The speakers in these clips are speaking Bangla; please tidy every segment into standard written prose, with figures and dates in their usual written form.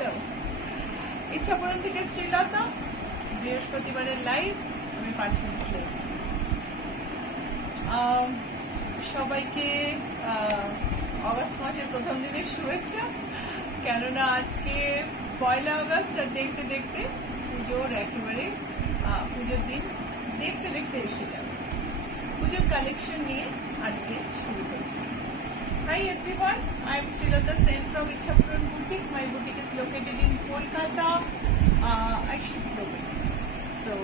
হ্যালো, ইচ্ছাপুরন থেকে শ্রীলতা। বৃহস্পতিবারের লাইভ, আমি 5 মিনিট লেট। সবাইকে অগাস্ট মাসের প্রথম দিনের শুভেচ্ছা। কেননা আজকে 1 আগস্ট, আর দেখতে দেখতে পুজোর একেবারে পুজোর দিন দেখতে দেখতে এসে যাবে। পুজোর কালেকশন নিয়ে আজকে শুরু করছি। Hi everyone, I am Srilata Sen from Ichhapuran Boutique. My boutique is located in Kolkata. I ship globally. So,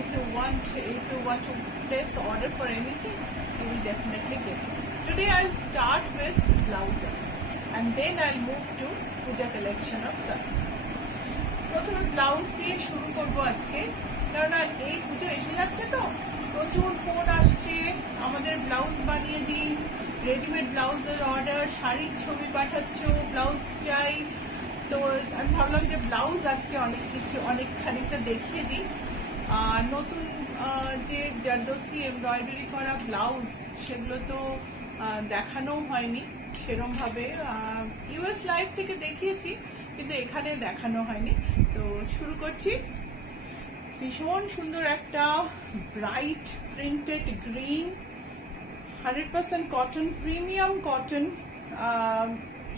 if you want to place order for anything, you will definitely get it. Today I'll start with blouses, and then I'll move to puja collection of sarees. প্রথমে ব্লাউজ দিয়ে শুরু করব আজকে, কারণ এই পুজো এসে যাচ্ছে তো প্রচুর ফোন আসছে, আমাদের ব্লাউজ বানিয়ে দিন, রেডিমেড ব্লাউজের অর্ডার, শাড়ির ছবি পাঠাচ্ছ, ব্লাউজ চাই। তো আমি ভাবলাম যে ব্লাউজ আজকে অনেক খানিকটা দেখিয়ে দিই। নতুন যে জারদোসি এমব্রয়ডারি করা ব্লাউজ, সেগুলো তো দেখানো হয়নি সেরকম ভাবে। ইউএস লাইভ থেকে দেখিয়েছি, কিন্তু এখানে দেখানো হয়নি। তো শুরু করছি। ভীষণ সুন্দর একটা bright printed green 100% cotton, premium cotton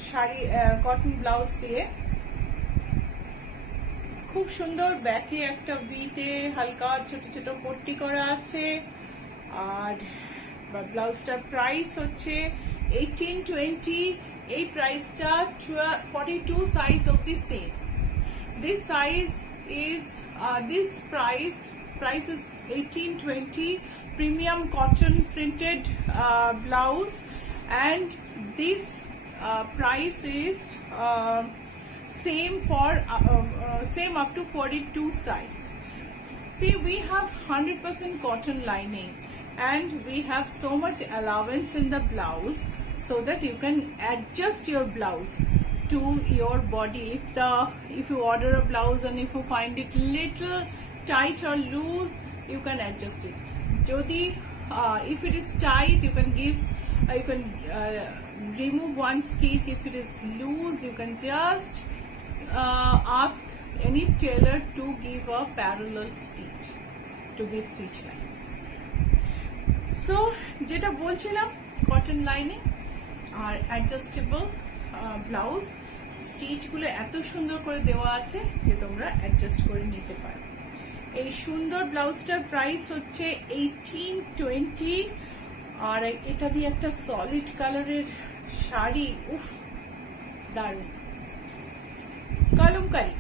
sari, cotton blouse দিয়ে খুব সুন্দর। ব্যাকে একটা ভিতে হালকা ছোট ছোট পট্টি করা আছে। আর ব্লাউজটার প্রাইস হচ্ছে 1820। এই প্রাইসটা 42 সাইজ অবধি same. This size is this price is 1820, premium cotton printed blouse, and this price is same up to 42 size. See, we have 100% cotton lining, and we have so much allowance in the blouse so that you can adjust your blouse to your body. If you order a blouse and if you find it little tight or loose, you can adjust it. Jodi if it is tight, you can remove one stitch. If it is loose, you can just ask any tailor to give a parallel stitch to these stitch lines. So jeta bolchilam, cotton lining R adjustable blouse, stitch গুলো এত সুন্দর করে দেওয়া আছে যে তোমরা অ্যাডজাস্ট করে নিতে পারো। এই সুন্দর ব্লাউজটার প্রাইস হচ্ছে 1820। আর এটা দিয়ে একটা সলিড কালারের শাড়ি, উফ দারুণ। কলমকারি,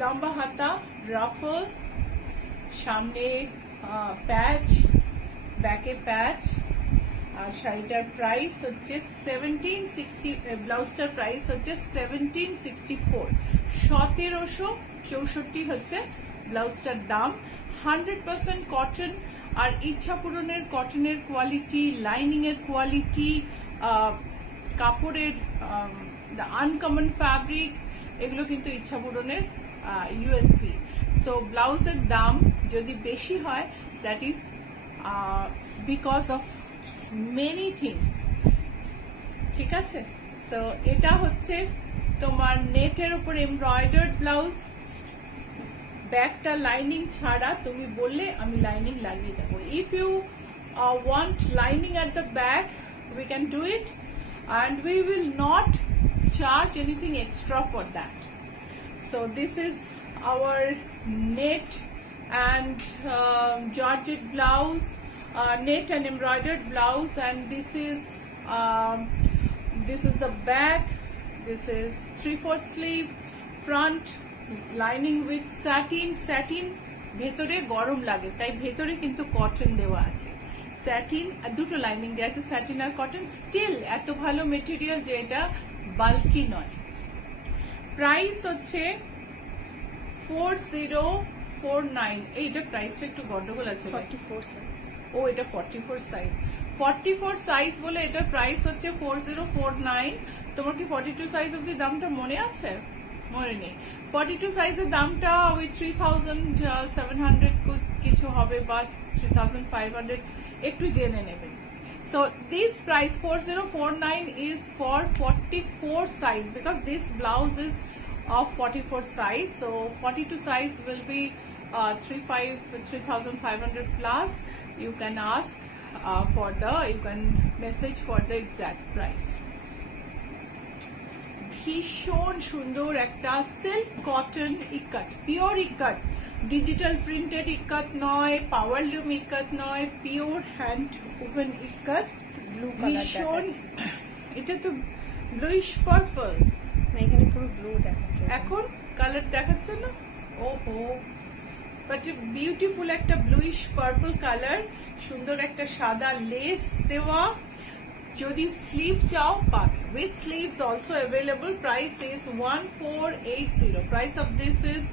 লম্বা হাতা, রাফল, সামনে প্যাচ, ব্যাকে প্যাচ। আর শাড়িটার প্রাইস হচ্ছে 1760, ব্লাউজটার প্রাইস হচ্ছে 1764। 1764 হচ্ছে ব্লাউজটার দাম। 100% কটন। আর ইচ্ছাপুরনের কটনের কোয়ালিটি, লাইনিং এর কোয়ালিটি, কাপড়ের আনকমন ফ্যাব্রিক, এগুলো কিন্তু ইচ্ছাপুরনের ইউএসপি। সো ব্লাউজের দাম যদি বেশি হয়, that is because of many things, ঠিক আছে। সো এটা হচ্ছে তোমার নেটের উপর এমব্রয়ডার্ড ব্লাউজ। ব্যাকটা লাইনিং ছাড়া, তুমি বললে আমি লাইনিং লাগিয়ে দেবো। If you want lining at the back, we can do it, and we will not charge anything extra for that. So this is our net and georgette blouse, net and embroidered blouse, and this is the back. This is 3/4 sleeve, front lining with satin ভেতরে গরম লাগে, তাই ভেতরে কিন্তু কটন দেওয়া আছে। স্যাটিন আর দুটো লাইনিং দেওয়া আছে, স্যাটিন আর কটন। স্টিল এত ভালো মেটেরিয়াল যে এটা বাল্কি নয়। প্রাইস হচ্ছে 4049। এইটা প্রাইসটা একটু গন্ডগোল আছে, 44 সাইজ। ও, এটা 44 সাইজ। 44 সাইজ বলে এটার প্রাইস হচ্ছে 4049। তোমার কি 42 সাইজ অব্দি দামটা মনে আছে? মনে নেই। 42 সাইজের দামটা ওই 3700 কিছু হবে, বা 3500, একটু জেনে নেবেন। So this price 4049 is for 44 size, because this blouse is of 44 size. So 42 size will be 3,500 plus. You can ask you can message for the exact price. ভীষণ সুন্দর একটা silk cotton ইকাত, pure ইকাত, digital printed ইকাত নয়, পাওয়ার লুম ইকাত নয়, পিওর হ্যান্ড ওভেন ইকাত। ব্লু ভীষণ, এটা তো ব্লুইশ পার্পল, এখানে পুরো ব্লু দেখাচ্ছে, এখন কালার দেখাচ্ছে না, ওহো, বাট বিউটিফুল একটা ব্লুইশ পার্পল কালার, সুন্দর একটা সাদা লেস দেওয়া। যদি স্লিভ চাও পাবে, with sleeves also available. Price is 1480. Price of this is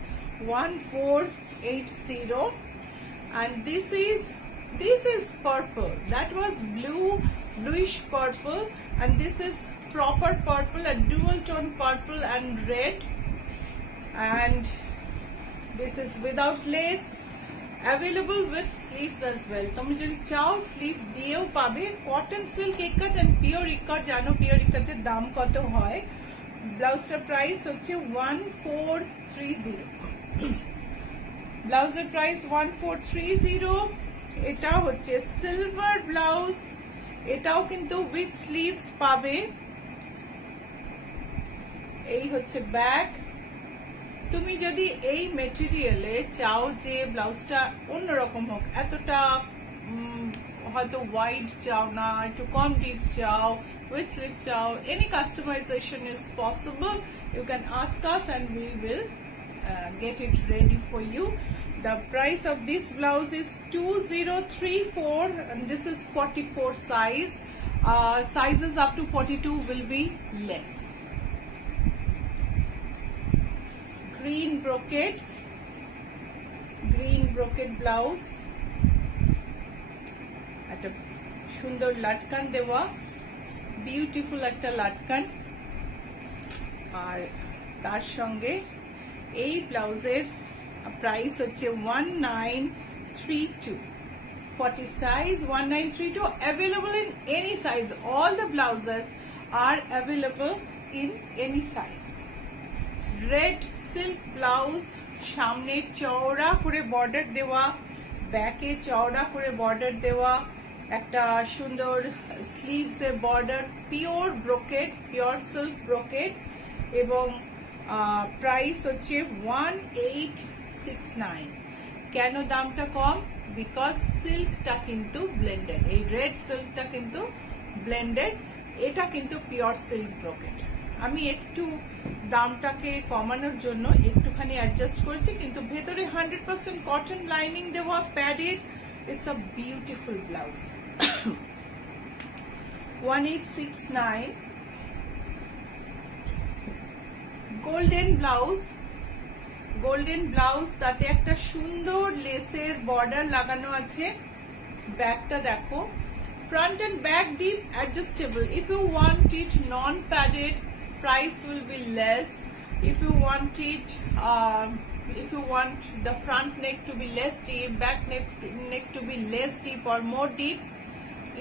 1480, and this is purple. That was bluish purple, and this is proper purple, a dual tone purple and red, and this is without lace. Available with sleeves as well. তুমি যদি চাও স্লিভ দিয়েও পাবে। Cotton silk ikat and pure ikat, জানো পিওর ইকাতের দাম কত হয়। ব্লাউজটার প্রাইস হচ্ছে 1430। ব্লাউজের প্রাইস 1430। এটা হচ্ছে সিলভার ব্লাউজ, এটাও কিন্তু উইথ স্লিভস পাবে। এই হচ্ছে ব্যাক। তুমি যদি এই মেটেরিয়ালে চাও যে ব্লাউজটা অন্যরকম হোক, এতটা হয়তো ওয়াইড চাও না, একটু কম ডিপ চাও, with slip চাও, any customization is possible. You can ask us and we will get it ready for you. The price of this blouse is 2034, and this is 44 size. Sizes up to 42 will be less. Green brocade blouse, একটা সুন্দর লাটকান দেওয়া, বিউটিফুল একটা লাটকান, আর তার সঙ্গে এই ব্লাউজের প্রাইস হচ্ছে 1932। 40 size 1932, available in any size. All the blouses are available in any size. Red silk blouse, সামনে চওড়া করে বর্ডার দেওয়া, ব্যাকে চওড়া করে বর্ডার দেওয়া, একটা সুন্দর স্লিভস এ border, pure brocade, pure silk brocade, এবং প্রাইস হচ্ছে 1869। কেন দামটা কম? বিকজ সিল্কটা কিন্তু ব্লেন্ডেড, এই রেড সিল্কটা কিন্তু ব্লেন্ডেড, এটা কিন্তু পিওর সিল্ক ব্রোকেড। আমি একটু দামটাকে কমানোর জন্য একটুখানি অ্যাডজাস্ট করেছি, কিন্তু ভেতরে 100% কটন লাইনিং দেওয়া, padded. It's a beautiful blouse. 1869। Golden blouse, তাতে একটা সুন্দর লেসের বর্ডার লাগানো আছে। ব্যাকটা দেখো, front and back deep adjustable. If you want it non-padded, price will be less. If you want the front neck to be less deep, back neck to be less deep or more deep,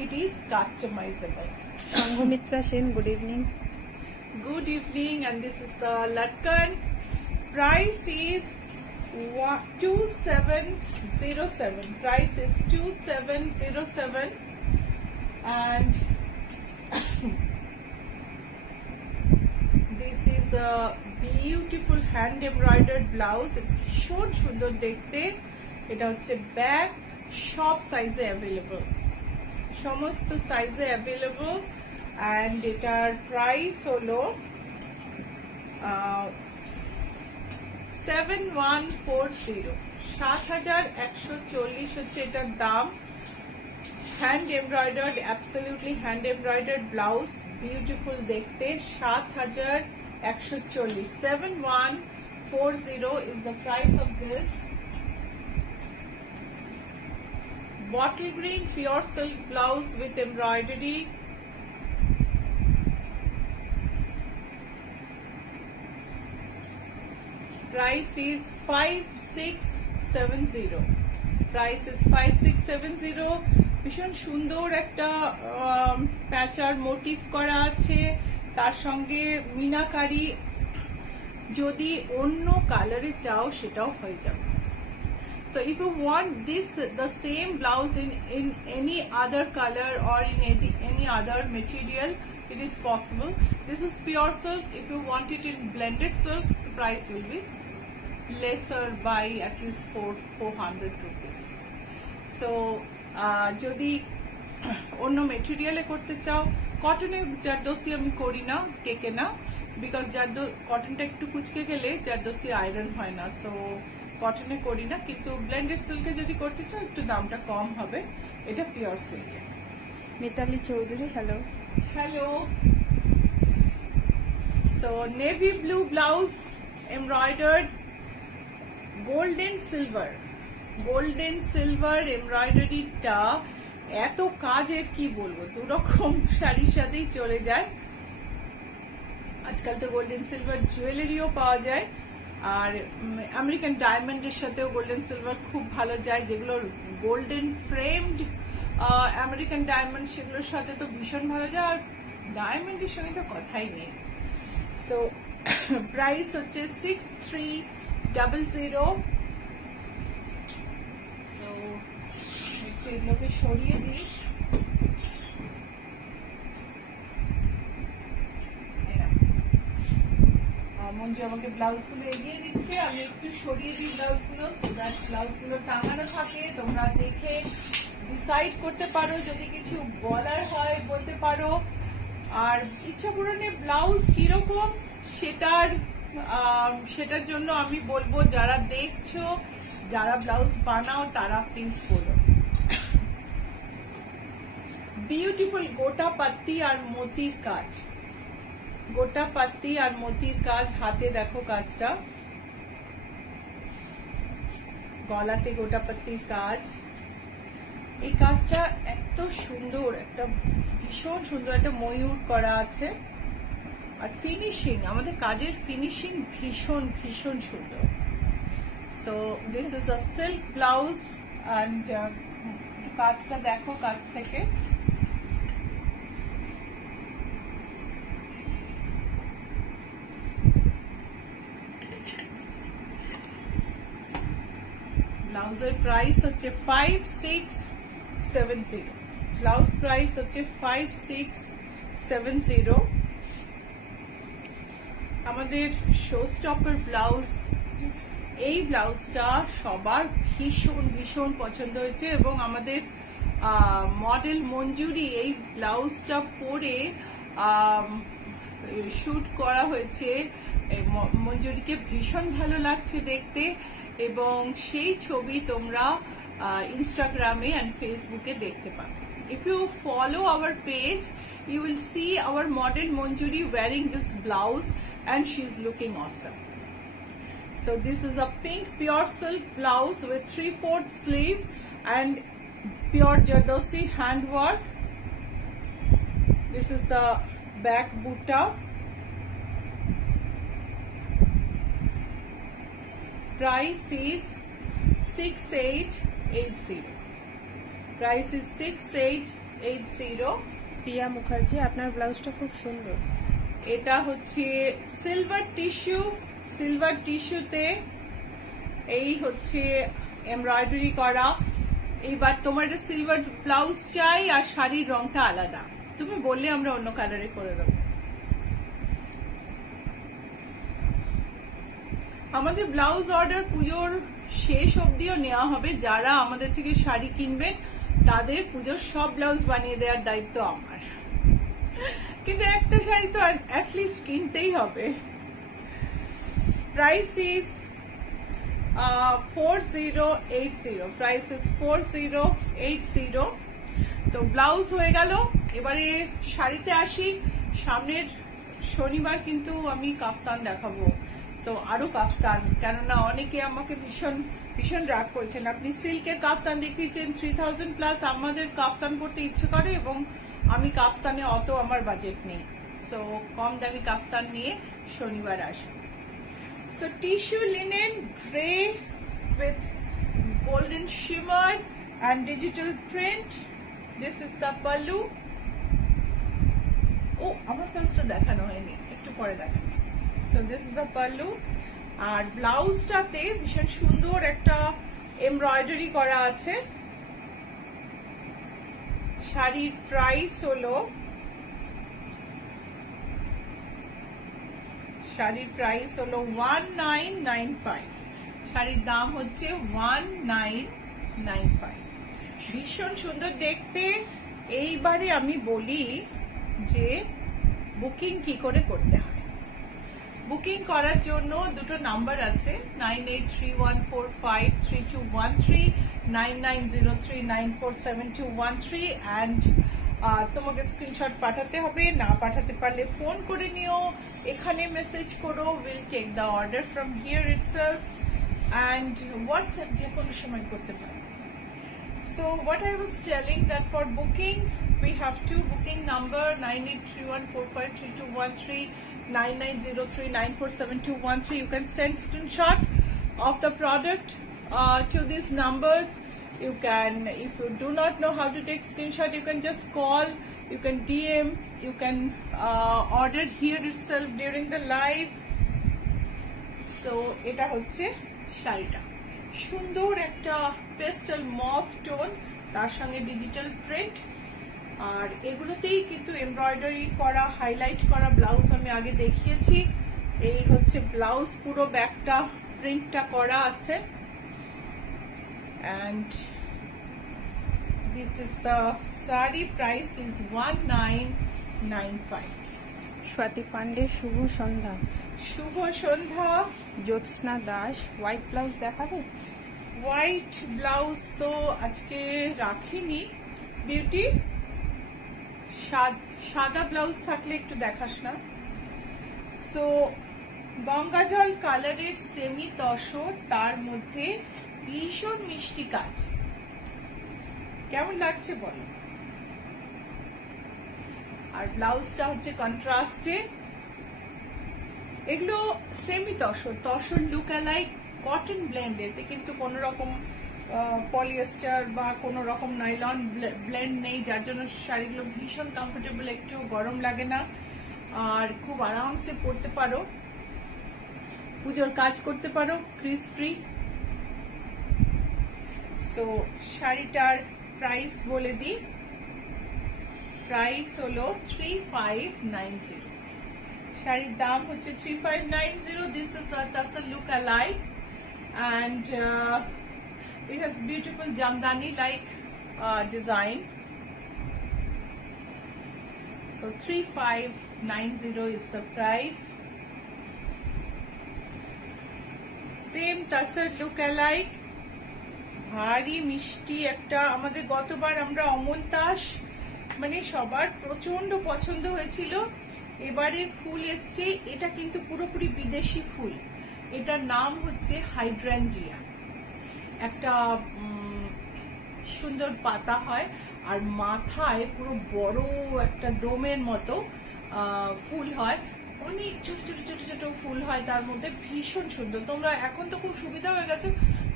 it is customizable. Sanghumitra Sen, good evening. Good evening, and this is the latkan. Price is 2707. Price is 2707, and this is a beautiful hand embroidered blouse. ভীষণ সুন্দর দেখতে। এটা হচ্ছে ব্যাক, সব সাইজে অ্যাভেলেবল, সমস্ত সাইজে অ্যাভেলেবল, অ্যান্ড এটার প্রাইস হলো 7140। 7140 হচ্ছে এটার দাম। Hand embroidered, absolutely hand embroidered blouse, beautiful দেখতে। 7140, 7140 is the price of this. Bottle green pure silk blouse with embroidery. Price is 5670. Price is 5670. ভীষণ সুন্দর একটা প্যাচার মোটিভ করা আছে, তার সঙ্গে মিনাকারি। যদি অন্য কালারে চাও সেটাও হয়ে যাবে। So if you want the same blouse in any other color or in any other material, it is possible. This is pure silk. If you want it in blended silk, the price will be lesser by at least 400 rupees. So যদি অন্য মেটেরিয়ালে করতে চাও, কটনে জারদোসি আমি করি না, টেকে না, বিকজ কটনটা একটু কুচকে গেলে জারদোসি আয়রন হয় না, সো কটনে করি না। কিন্তু ব্লেন্ডেড সিল্কে যদি করতে চাও একটু দামটা কম হবে। এটা পিওর সিল্কে। Mitali Chowdhury, hello. Hello. So navy blue blouse, embroidered golden silver এমব্রয়ডারিটা এত কাজের, কি বলবো, দুরকম শাড়ির সাথেই চলে যায়। আজকাল তো গোল্ডেন সিলভার জুয়েলারিও পাওয়া যায়, আর আমেরিকান ডায়মন্ডের সাথেও গোল্ডেন সিলভার খুব ভালো যায়। যেগুলো গোল্ডেন ফ্রেমড আমেরিকান ডায়মন্ড, সেগুলোর সাথে তো ভীষণ ভালো যায়, আর ডায়মন্ডের সঙ্গে তো কথাই নেই। সো প্রাইস হচ্ছে 6300। সো এগুলোকে সরিয়ে দিই। মঞ্জু আমাকে ব্লাউজগুলো এগিয়ে দিচ্ছে, আমি একটু সরিয়ে দিই ব্লাউজগুলো, সো দ্যাট ব্লাউজগুলো টাঙানো থাকে, তোমরা দেখে ডিসাইড করতে পারো, যদি কিছু বলার হয় বলতে পারো। আর ইচ্ছা পূরণে ব্লাউজ কিরকম সেটার জন্য আমি বলবো, যারা দেখছো, যারা ব্লাউজ বানাও, তারা প্লিজ বলো। বিউটিফুল গোটা পাত্তি আর মতির কাজ, গোটা পাত্তি আর মতির কাজ, হাতে দেখো কাজটা, গলাতে গোটা পাত্তির কাজ। এই কাজটা এত সুন্দর, একটা ভীষণ সুন্দর একটা ময়ূর করা আছে। আর ফিনিশিং, আমাদের কাজের ফিনিশিং ভীষণ ভীষণ সুন্দর। So this is a silk blouse, and কাজটা দেখো কাজ থেকে। ব্লাউজের প্রাইস হচ্ছে 5670। ব্লাউজ প্রাইস হচ্ছে 5670। আমাদের শো স্টপার ব্লাউজ, এই ব্লাউজটা সবার ভীষণ ভীষণ পছন্দ হয়েছে, এবং আমাদের মডেল মঞ্জুরি এই ব্লাউজটা পরে শুট করা হয়েছে। মঞ্জুরিকে ভীষণ ভালো লাগছে দেখতে, এবং সেই ছবি তোমরা ইনস্টাগ্রামে এন্ড ফেসবুকে দেখতে পাবে। If you follow our page, you will see our model Manjuri wearing this blouse, and she's looking awesome. So this is a pink pure silk blouse with 3/4 sleeve and pure Jardosi handwork. This is the back butta. Price is 6880. Price is 6880. প্রিয়া মুখার্জি, আপনার ব্লাউজটা খুব সুন্দর। এটা হচ্ছে সিলভার টিস্যুতে এই হচ্ছে এমব্রয়ডারি করা। এইবার তোমার এটা সিলভার ব্লাউজ চাই আর শাড়ির রংটা আলাদা, তুমি বললে আমরা অন্য কালারে করে দেবো। আমাদের ব্লাউজ অর্ডার পুজোর শেষ অবধিও নেওয়া হবে। যারা আমাদের থেকে শাড়ি কিনবেন তাদের পুজোর সব ব্লাউজ বানিয়ে দেওয়ার দায়িত্ব আমার, কিন্তু একটা শাড়ি তো অ্যাটলিস্ট কিনতেই হবে। Price is 4080। Price is 4080। তো ব্লাউজ হয়ে গেল, এবারে শাড়িতে আসি। সামনের শনিবার কিন্তু আমি কাফতান দেখাবো, তো আরো কাফতান, কেননা অনেকে আমাকে ভীষণ ভীষণ রাগ করেছেন। আপনি সিল্কের কাফতান দেখিয়েছেন 3000 প্লাস, আমাদের কাফতান পরতে ইচ্ছে করে, এবং আমি কাফতানে অত আমার বাজেট নেই, সো কম দামি কাফতান নিয়ে শনিবার আসবো। So tissue linen grey with golden shimmer and digital print, This is the pallu. Oh, আমার ব্লাউজটা দেখানো হয়নি, একটু পরে দেখাচ্ছি। So this is the pallu, আর ব্লাউজটাতে ভীষণ সুন্দর একটা এমব্রয়ডারি করা আছে। শাড়ির প্রাইস হলো 1995। শাড়ির দাম হচ্ছে 1995। ভীষণ সুন্দর দেখতে। এইবারে আমি বলি যে বুকিং কি করে করতে হয়। বুকিং করার জন্য দুটো নাম্বার আছে, 9831453213, 9903947213, অ্যান্ড তোমাকে স্ক্রিনশট পাঠাতে হবে। না পাঠাতে পারলে ফোন করে নিও, এখানে মেসেজ করো, will take the order from here itself, and WhatsApp যে কোনো সময় করতে পারো। So what I was telling, that for booking we have two booking number, 9831453213, 9903947213. You can send screenshot of the product to these numbers. You can, if you do not know how to take screenshot, you can just call, you can DM, you can order here itself during the live. So এটা হচ্ছে শাড়িটা, সুন্দর একটা পেস্টেল মভ টোন, তার সঙ্গে ডিজিটাল প্রিন্ট, আর এগুলোতেই কিন্তু এমব্রয়ডারি করা, হাইলাইট করা ব্লাউজ আমি আগে দেখিয়েছি। এই হচ্ছে ব্লাউজ, পুরো ব্যাকটা প্রিন্টটা করা আছে, and this is the sari, price is 1995. Swati Pandey, শুভ সন্ধ্যা। শুভ সন্ধ্যা। জ্যোৎস্না দাস, হোয়াইট ব্লাউজ দেখাবে? হোয়াইট ব্লাউজ তো আজকে রাখিনি বিউটি, সাদা ব্লাউজ থাকলে একটু দেখাস না। সো গঙ্গাজল কালারের সেমি তসর, তার মধ্যে ভীষণ মিষ্টি কাজ, কেমন লাগছে বলো? আর ব্লাউজটা হচ্ছে কন্ট্রাস্টে। এগুলো semi tussar, tussar look alike cotton blend, এতে কিন্তু কোনো রকম পলিয়েস্টার বা কোনো রকম নাইলন ব্লেন্ড নেই, যার জন্য শাড়িগুলো ভীষণ কমফোর্টেবল, একটু গরম লাগে না, আর খুব আরামসে পরতে পারো, পুজোর কাজ করতে পারো ক্রিজ ফ্রি। সো শাড়িটার প্রাইস বলে দিই, প্রাইস হলো 3590। শাড়ির দাম হচ্ছে 3590। This is a tassel look alike, and it has beautiful jamdani like design. So 3590 is the price. Same tassel look alike, ভারী মিষ্টি একটা। আমাদের গতবার আমরা অমল তাস মানে সবার প্রচন্ড পছন্দ হয়েছিল, এবারে ফুল এসছে, এটা কিন্তু পুরোপুরি বিদেশি ফুল, এটার নাম হচ্ছে হাইড্রাঞ্জিয়া। একটা সুন্দর পাতা হয়, আর মাথায় পুরো বড় একটা ডোমের মতো ফুল হয়, অনেক ছোট ছোট ছোট ছোট ফুল হয় তার মধ্যে, ভীষণ সুন্দর। তোমরা এখন তো খুব সুবিধা হয়ে গেছে,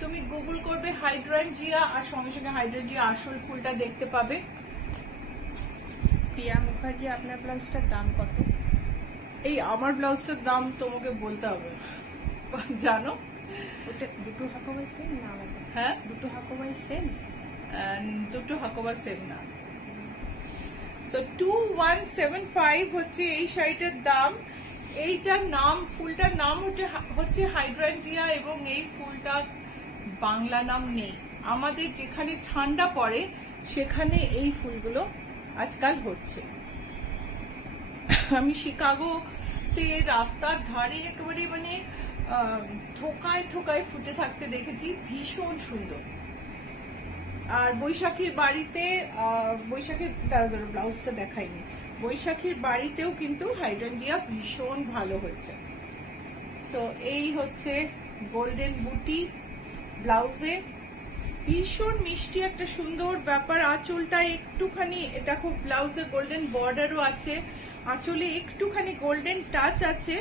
তুমি গুগল করবে হাইড্রাঞ্জিয়া আর সঙ্গে সঙ্গে হাইড্রাঞ্জিয়া আসল ফুলটা দেখতে পাবে। প্রিয়া মুখার্জি, আপনার ব্লাউজটার দাম কত? এই আমার ব্লাউজটার দাম তোমাকে বলতে হবে, জানো? ওটা দুটো হাকোবাই সেম না আলাদা? হ্যাঁ, দুটো হাকোবাই সেম, দুটো হাকোবা সেম না। সো 2175 হচ্ছে এই শাড়িটার দাম। এইটার নাম, ফুলটার নাম হচ্ছে হাইড্রাঞ্জিয়া, এবং এই ফুলটার বাংলা নাম নেই। আমাদের যেখানে ঠান্ডা পড়ে সেখানে এই ফুলগুলো আজকাল হচ্ছে। আমি শিকাগোতে রাস্তার ধারে একেবারে মানে থোকায় থোকায় ফুটে থাকতে দেখেছি, ভীষণ সুন্দর। আর বৈশাখীর বাড়িতে, বৈশাখীর দাঁড়া ব্লাউজটা দেখাইনি, বৈশাখীর বাড়িতেও কিন্তু হাইড্রাঞ্জিয়া ভীষণ ভালো হয়েছে। সো এই হচ্ছে গোল্ডেন বুটি ব্লাউজে, ভীষণ মিষ্টি একটা সুন্দর ব্যাপার। আঁচলটা একটুখানি দেখো, ব্লাউজে গোল্ডেন বর্ডারও আছে, আঁচলে একটুখানি গোল্ডেন টাচ আছে,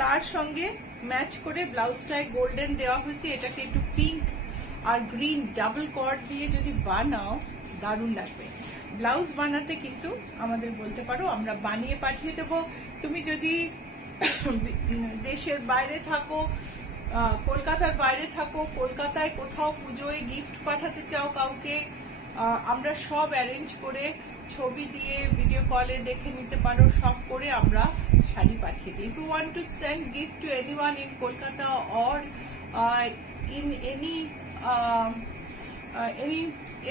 তার সঙ্গে ম্যাচ করে ব্লাউজটায় গোল্ডেন দেওয়া হয়েছে। এটাকে একটু পিঙ্ক আর গ্রিন ডাবল কর্ড দিয়ে যদি বানাও দারুণ লাগবে। ব্লাউজ বানাতে কিন্তু আমাদের বলতে পারো, আমরা বানিয়ে পাঠিয়ে দেবো। তুমি যদি দেশের বাইরে থাকো, কলকাতার বাইরে থাকো, কলকাতায় কোথাও পুজোয় গিফট পাঠাতে চাও কাউকে, আমরা সব অ্যারেঞ্জ করে ছবি দিয়ে ভিডিও কলে দেখে নিতে পারো, সব করে আমরা শাড়ি পাঠিয়ে দিই। If you want to send gift to anyone in Kolkata or in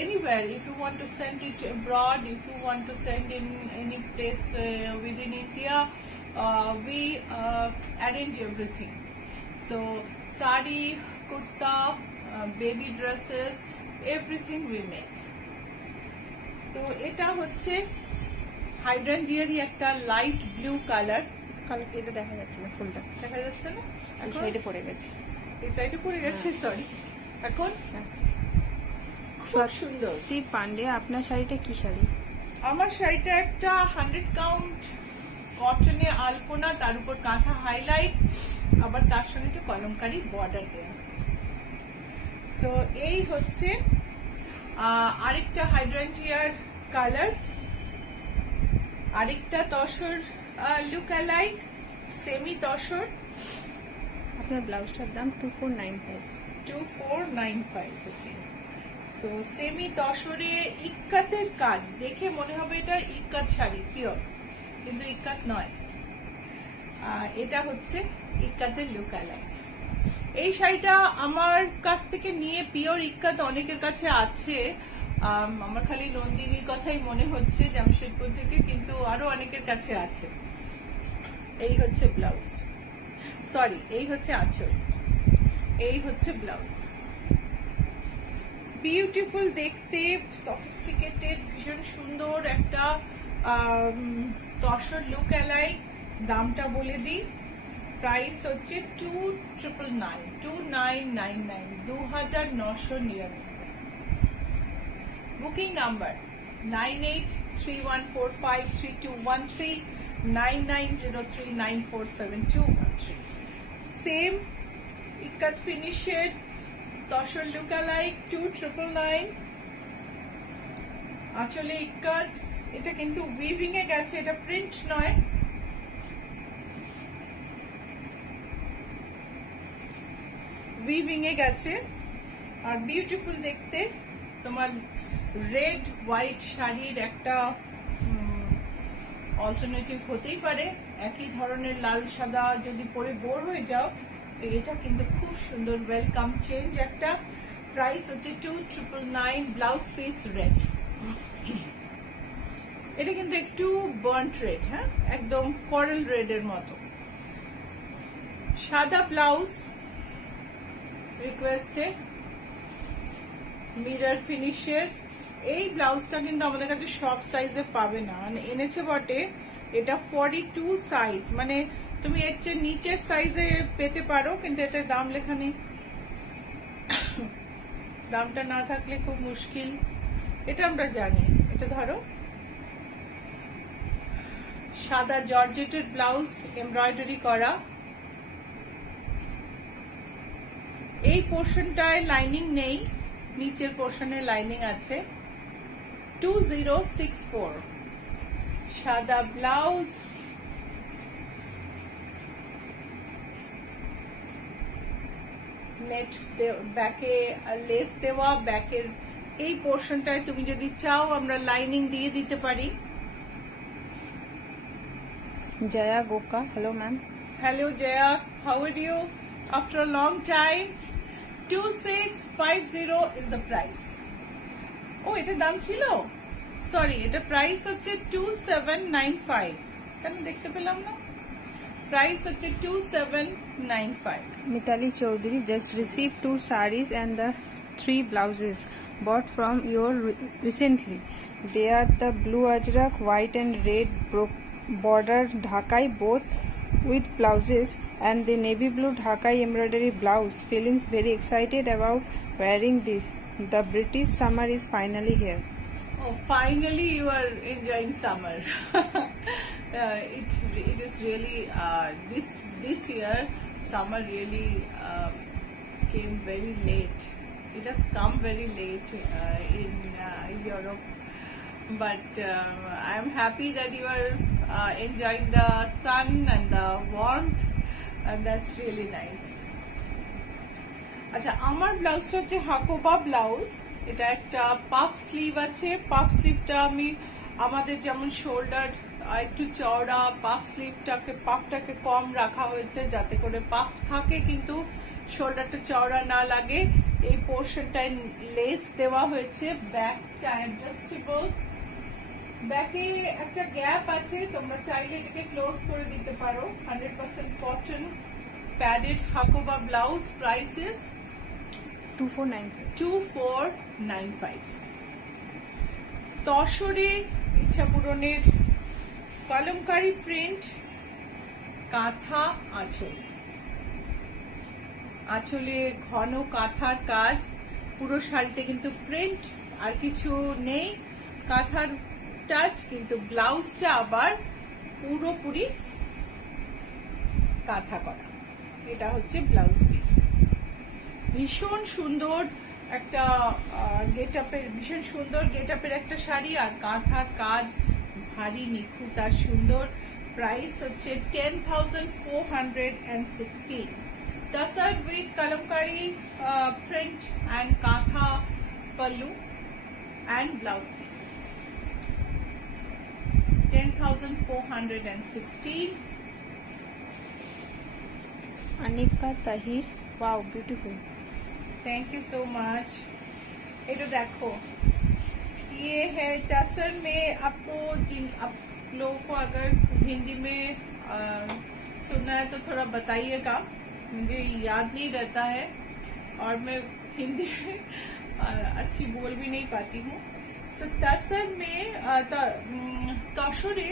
anywhere, if you want to send it abroad, if you want to send in any place within India, we arrange everything. So sari, kurta, baby dresses, everything we make. তো এটা হচ্ছে হাইড্রাঞ্জিয়ারই একটা লাইট ব্লু কালার। এটা দেখা যাচ্ছে না, ফুলটা দেখা যাচ্ছে না, এই সাইডে পড়ে গেছে। এই সাইডে পড়ে গেছে, সরি। এখন খুব সুন্দর। পান্ডে, আপনার শাড়িটা কি শাড়ি? আমার শাড়িটা একটা 100 কাউন্ট কটনে আলপনা, তার উপর কাঁথা হাইলাইট, আবার তার সঙ্গে একটু কলমকারি বর্ডার দেওয়া হচ্ছে। সো এই হচ্ছে আরেকটা হাইড্রাঞ্জিয়ার কালার, আরেকটা tussar look alike, semi tussar. আপনার ব্লাউজটার দাম 2495। 2495, ওকে। সো সেমি তসরে ইক্কাতের কাজ, দেখে মনে হবে এটা ইক্কাত শাড়ি পিওর, কিন্তু ইক্কাত নয়। এটা হচ্ছে ইক্কাতের লুক অ্যালাইক। এই শাড়িটা আমার কাছ থেকে নিয়ে পিওর ইক্কাত অনেকের কাছে আছে, আমার খালি নন্দিনীর কথাই মনে হচ্ছে জামশেদপুর থেকে, কিন্তু আরো অনেকের কাছে আছে। এই হচ্ছে ব্লাউজ, সরি এই হচ্ছে আঁচল, এই হচ্ছে ব্লাউজ। বিউটিফুল দেখতে, সফিস্টিকেটেড, ভীষণ সুন্দর একটা তসর লুক অ্যালাইক। দামটা বলে দিই, প্রাইস হচ্ছে 2999, 2999। Booking number 9831453213, 9903947213। সেম ইক্কাত ফিনিশের তসর লুক অ্যালাইক 2999। আঁচলে ইক্কাত, এটা কিন্তু উইভিং এ গেছে, এটা প্রিন্ট নয়। উইভিং এ গেছে, আর বিউটিফুল দেখতে। তোমার রেড হোয়াইট শাড়ির একটা অল্টারনেটিভ হতেই পারে, একই ধরনের লাল সাদা যদি পরে বোর হয়ে যাও, তো এটা কিন্তু খুব সুন্দর ওয়েলকাম চেঞ্জ একটা। প্রাইস হচ্ছে 2999, ব্লাউজ পিস রেড। এটা কিন্তু একটু বার্ন্ট রেড, হ্যাঁ, একদম করাল রেড এর মতো। সাদা ব্লাউজ রিকোয়েস্টে, মিরর ফিনিশের। এই ব্লাউজটা কিন্তু আমাদের কাছে সব সাইজে পাবে না, মানে এনেছে বটে, এটা 42 সাইজ, মানে তুমি এর চেয়ে নিচের সাইজে পেতে পারো, কিন্তু এটা দাম লেখা নেই। দামটা না থাকলে খুব মুশকিল, এটা আমরা জানি। এটা ধরো সাদা জর্জেটের ব্লাউজ, এমব্রয়ডারি করা। এই পোর্শনটায় লাইনিং নেই, নিচের পোর্শনে লাইনিং আছে। 2064 সাদা ব্লাউজ, নেট ব্যাকে লেস দেওয়া, ব্যাকের এই পোর্শনটায় তুমি যদি চাও আমরা লাইনিং দিয়ে দিতে পারি। Jaya Goka, hello ma'am. Hello Jaya, how are you? After a long time. 2650 is the price. ও এটা দাম ছিল, সরি, এটা প্রাইস হচ্ছে 2795। কেন দেখতে পেলাম না? প্রাইস হচ্ছে 2795। Mitali Chaudhary just received 2 sarees and the 3 blouses bought from you recently. They are the blue ajrak, white and red border Dhakai, both with blouses, and the navy blue Dhakai embroidery blouse. Feelings very excited about wearing this. The British summer is finally here. Oh, finally you are enjoying summer. It is really this year summer really came very late. It has come very late in Europe. but I am happy that you are enjoying the sun and the warmth, and that's really nice. আচ্ছা, আমার ব্লাউজটা হচ্ছে হাকোবা ব্লাউজ। এটা একটা পাফ স্লিভ আছে। পাফ স্লিভটা আমি আমাদের যেমন শোল্ডার একটু চওড়া, পাফটাকে কম রাখা হয়েছে যাতে করে পাফ থাকে কিন্তু শোল্ডারটা চওড়া না লাগে। এই পোর্শনটায় লেস দেওয়া হয়েছে। ব্যাকটা অ্যাডজাস্টেবল, ব্যাকে একটা গ্যাপ আছে, তোমরা চাইলে এটাকে ক্লোজ করে দিতে পারো। 100% cotton padded Hakoba blouse. Price is 2495। তসরে ইচ্ছা পূরণের কলমকারী প্রিন্ট কাঁথা আঁচল। আঁচলে ঘন কাঁথার কাজ, পুরো শাড়িতে কিন্তু প্রিন্ট আর কিছু নেই, কাঁথার টাচ, কিন্তু ব্লাউজটা আবার পুরোপুরি কাঁথা করা। এটা হচ্ছে ব্লাউজ পিস। ভীষণ সুন্দর একটা গেটআপের একটা শাড়ি, আর কাঁথার কাজ ভারী নিখুঁত আর সুন্দর। প্রাইস হচ্ছে 10,416। Tassar with kalamkari print and katha pallu and blouse piece. 10,416. Anika Tahir, wow, beautiful. Thank you so much. ये देखो, ये है टसर में। आपको आप लोगों को अगर हिंदी में सुनना है तो थोड़ा बताइएगा, मुझे याद नहीं रहता है और मैं हिंदी अच्छी बोल भी नहीं पाती हूँ। सो टसर में তসরে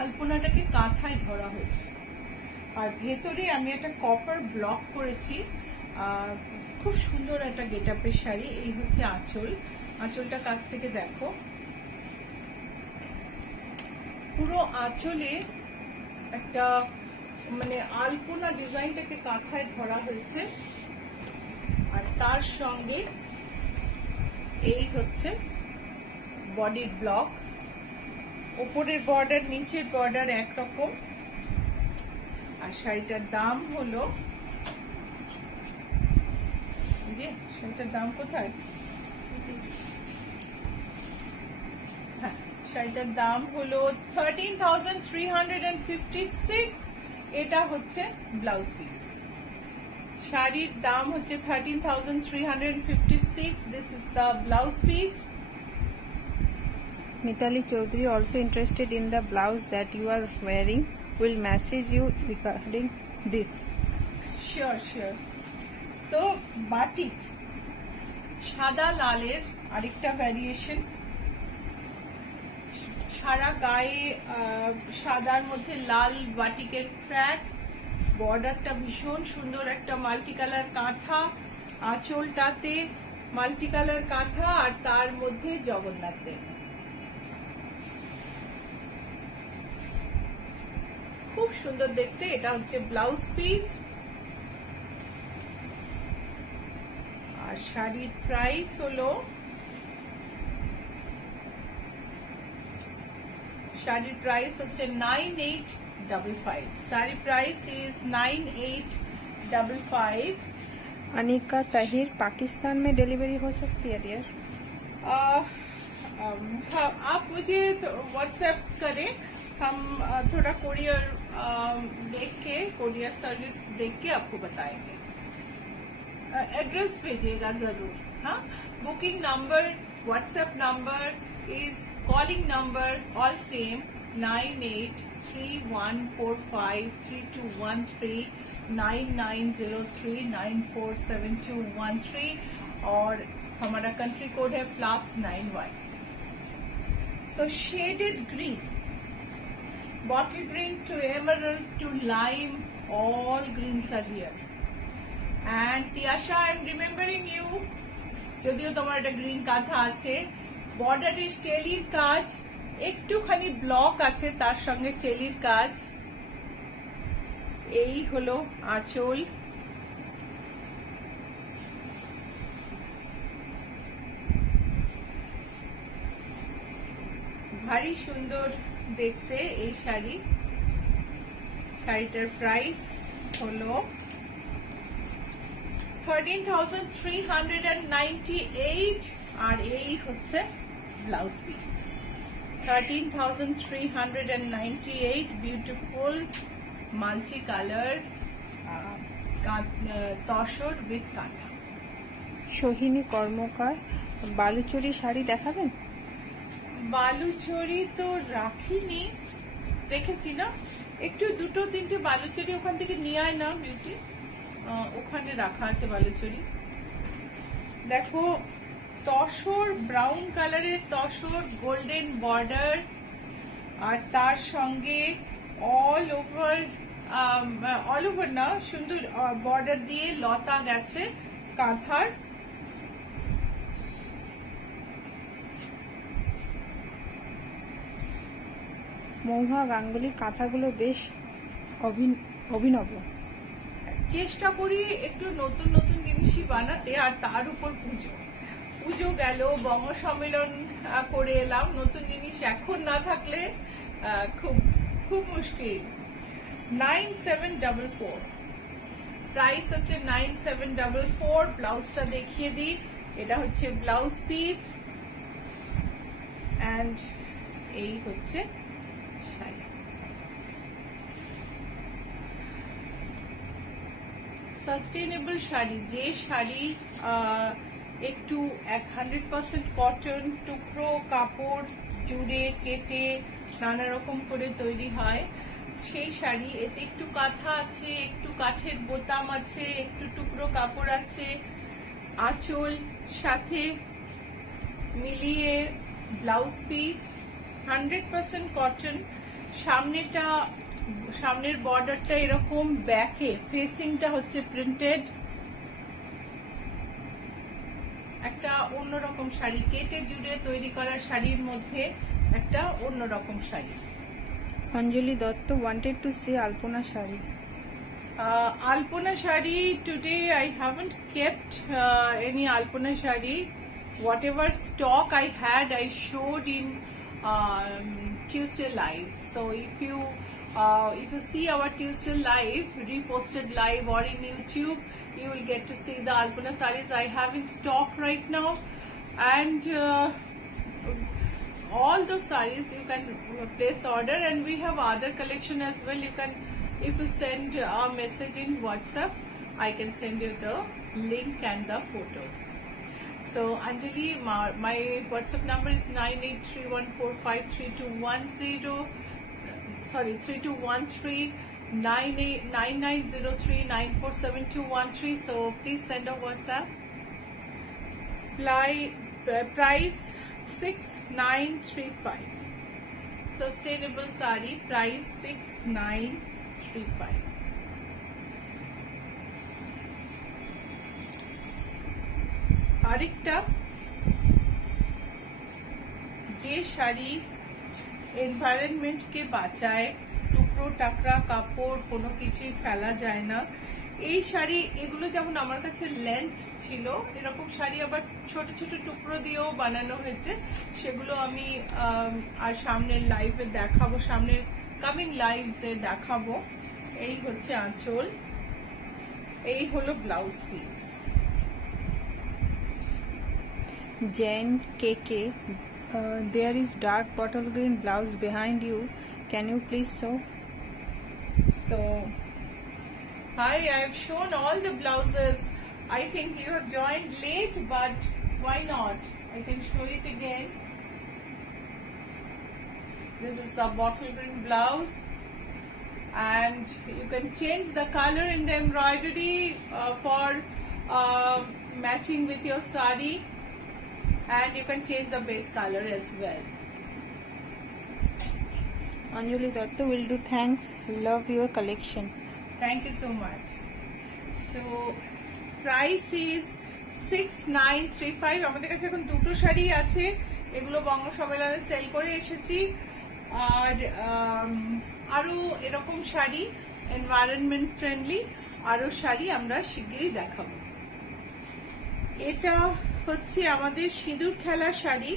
আলপনাটাকে কাঁথায় ধরা হয়েছে, আর ভেতরে আমি একটা কপার ব্লক করেছি। খুব সুন্দর একটা গেটআপের শাড়ি। এই হচ্ছে আঁচল। আঁচলটা কাছ থেকে দেখো, পুরো আঁচলে একটা মানে আলপনা ডিজাইনটাকে কাঁথায় ধরা হয়েছে, আর তার সঙ্গে এই হচ্ছে বডির ব্লক। উপরের বর্ডার নিচের বর্ডার একরকম। আর শাড়িটার দাম হলো, শাড়িটার দাম কোথায়? হ্যাঁ, শাড়িটার দাম হলো 13,356। এটা হচ্ছে ব্লাউজ পিস। শাড়ির দাম হচ্ছে 13,356। This is the blouse piece. Mitali Chaudhary also interested in the blouse that you are wearing. Will message you regarding this. Sure. So batik সাদা লালের আরেকটা ভ্যারিয়েশন। সারা গায়ে সাদার মধ্যে লাল বাটিকের ট্র্যাক। বর্ডারটা ভীষণ সুন্দর, একটা মাল্টি কালার কাঁথা। আঁচলটাতে মাল্টি কালার কাঁথা, আর তার মধ্যে জগন্নাথ দেব। খুব সুন্দর দেখতে। এটা হচ্ছে ব্লাউজ পিস। আর শাড়ির প্রাইস হলো, শাড়ির প্রাইস হচ্ছে 9855। শাড়ির প্রাইস ইজ 9855। अनिका ताहिर, पाकिस्तान में डिलीवरी हो सकती है डियर? आप मुझे व्हाट्सएप करें, हम थोड़ा कोरियर देख के, कोरियर सर्विस देख के आपको बताएंगे। एड्रेस भेजिएगा जरूर। हाँ, booking number, WhatsApp number is calling number all same 9831453213 9903947213 और हमारा कंट्री कोड है +91। So shaded green, bottle green to emerald to lime, all greens are here. And Tiasha, I am remembering you. যদিও তোমার একটা গ্রিন কাঁথা আছে, বর্ডারের চেলির কাজ, একটুখানি ব্লক আছে, তার সঙ্গে চেলির কাজ। এই হলো আঁচল। ভারী সুন্দর দেখতে এই শাড়ি। শাড়িটার প্রাইস হলো 13,398 আর এই হচ্ছে blouse piece. 13,398 beautiful multi colour tussar with কাঁথা। সোহিনী কর্মকার বালুচরী শাড়ি দেখাবেন? বালুচরী তো রাখিনি, রেখেছি না, একটু দুটো তিনটে বালুচরী ওখান থেকে নিয়ে আয় না বিউটি, ওখানে রাখা আছে বালুচরী। দেখো তসর ব্রাউন কালারের তসর, গোল্ডেন বর্ডার, আর তার সঙ্গে অল ওভার না সুন্দর বর্ডার দিয়ে লতা গেছে কাঁথার। মহুয়া গাঙ্গুলি কাঁথাগুলো বেশ অভিনব। চেষ্টা করি একটু নতুন নতুন জিনিসই বানাতে, আর তার উপর পুজো গেল, বঙ্গ সম্মেলন করে এলাম, নতুন জিনিস এখন না থাকলে খুব খুব মুশকিল। 9744 প্রাইস হচ্ছে 9744। ব্লাউজটা দেখিয়ে দিই, এটা হচ্ছে ব্লাউজ পিস এন্ড এই হচ্ছে শাড়ি। সাস্টেনেবল শাড়ি, যে শাড়ি একটু 100% কটন, টুকরো কাপড় জুড়ে কেটে নানা রকম করে তৈরি হয়, সেই শাড়ি। এতে একটু কাঁথা আছে, একটু কাঠের বোতাম আছে, একটু টুকরো কাপড় আছে, আঁচল সাথে মিলিয়ে ব্লাউজ পিস, 100% কটন। সামনের বর্ডারটা এরকম, ব্যাকে ফেসিংটা হচ্ছে প্রিন্টেড। একটা অন্যরকম শাড়ি, কেটে জুড়ে তৈরি করা শাড়ির মধ্যে একটা অন্যরকম শাড়ি। অঞ্জলি Dutta wanted to say Alpona sari. Alpona shadi, today I haven't kept any Alpona shadi. Whatever stock I had, I showed in Tuesday live. So if you see our Tuesday live, reposted live or in YouTube, you will get to see the Alpona sarees I have in stock right now. And all those sarees you can place order, and we have other collection as well. You can, if you send a message in WhatsApp, I can send you the link and the photos. So Anjali, my WhatsApp number is 9831453210. Sorry, 3213 9903947213. So please send a WhatsApp. Price 6935. Sustainable sari, price 6935. আরেকটা যে শাড়ি এনভায়রনমেন্টকে বাঁচায়, টুকরো টাকরা কাপড় কোনো কিছুই ফেলা যায় না, এই শাড়ি। এগুলো যেমন আমার কাছে লেন্থ ছিল, এরকম শাড়ি আবার ছোট ছোট টুকরো দিয়েও বানানো হয়েছে, সেগুলো আমি আর সামনের লাইভে দেখাবো, সামনের কামিং লাইভসে দেখাবো। এই হচ্ছে আঁচল, এই হলো blouse piece. Jen KK, there is dark bottle green blouse behind you. Can you please show? So, hi, I have shown all the blouses. I think you have joined late, but why not? I can show it again. This is the bottle green blouse, and you can change the color in the embroidery for matching with your sari, and you can change the base color as well. Anjali Datta will do thanks. Love your collection. Thank you so much. So price is 6935. আমাদের কাছে এখন দুটো শাড়ি আছে, এগুলো বঙ্গ সম্মেলনে সেল করে এসেছি। আর আরো এরকম শাড়ি এনভায়রনমেন্ট ফ্রেন্ডলি আরো শাড়ি আমরা শিগগিরই দেখাবো। এটা হচ্ছে আমাদের সিঁদুর খেলা sari.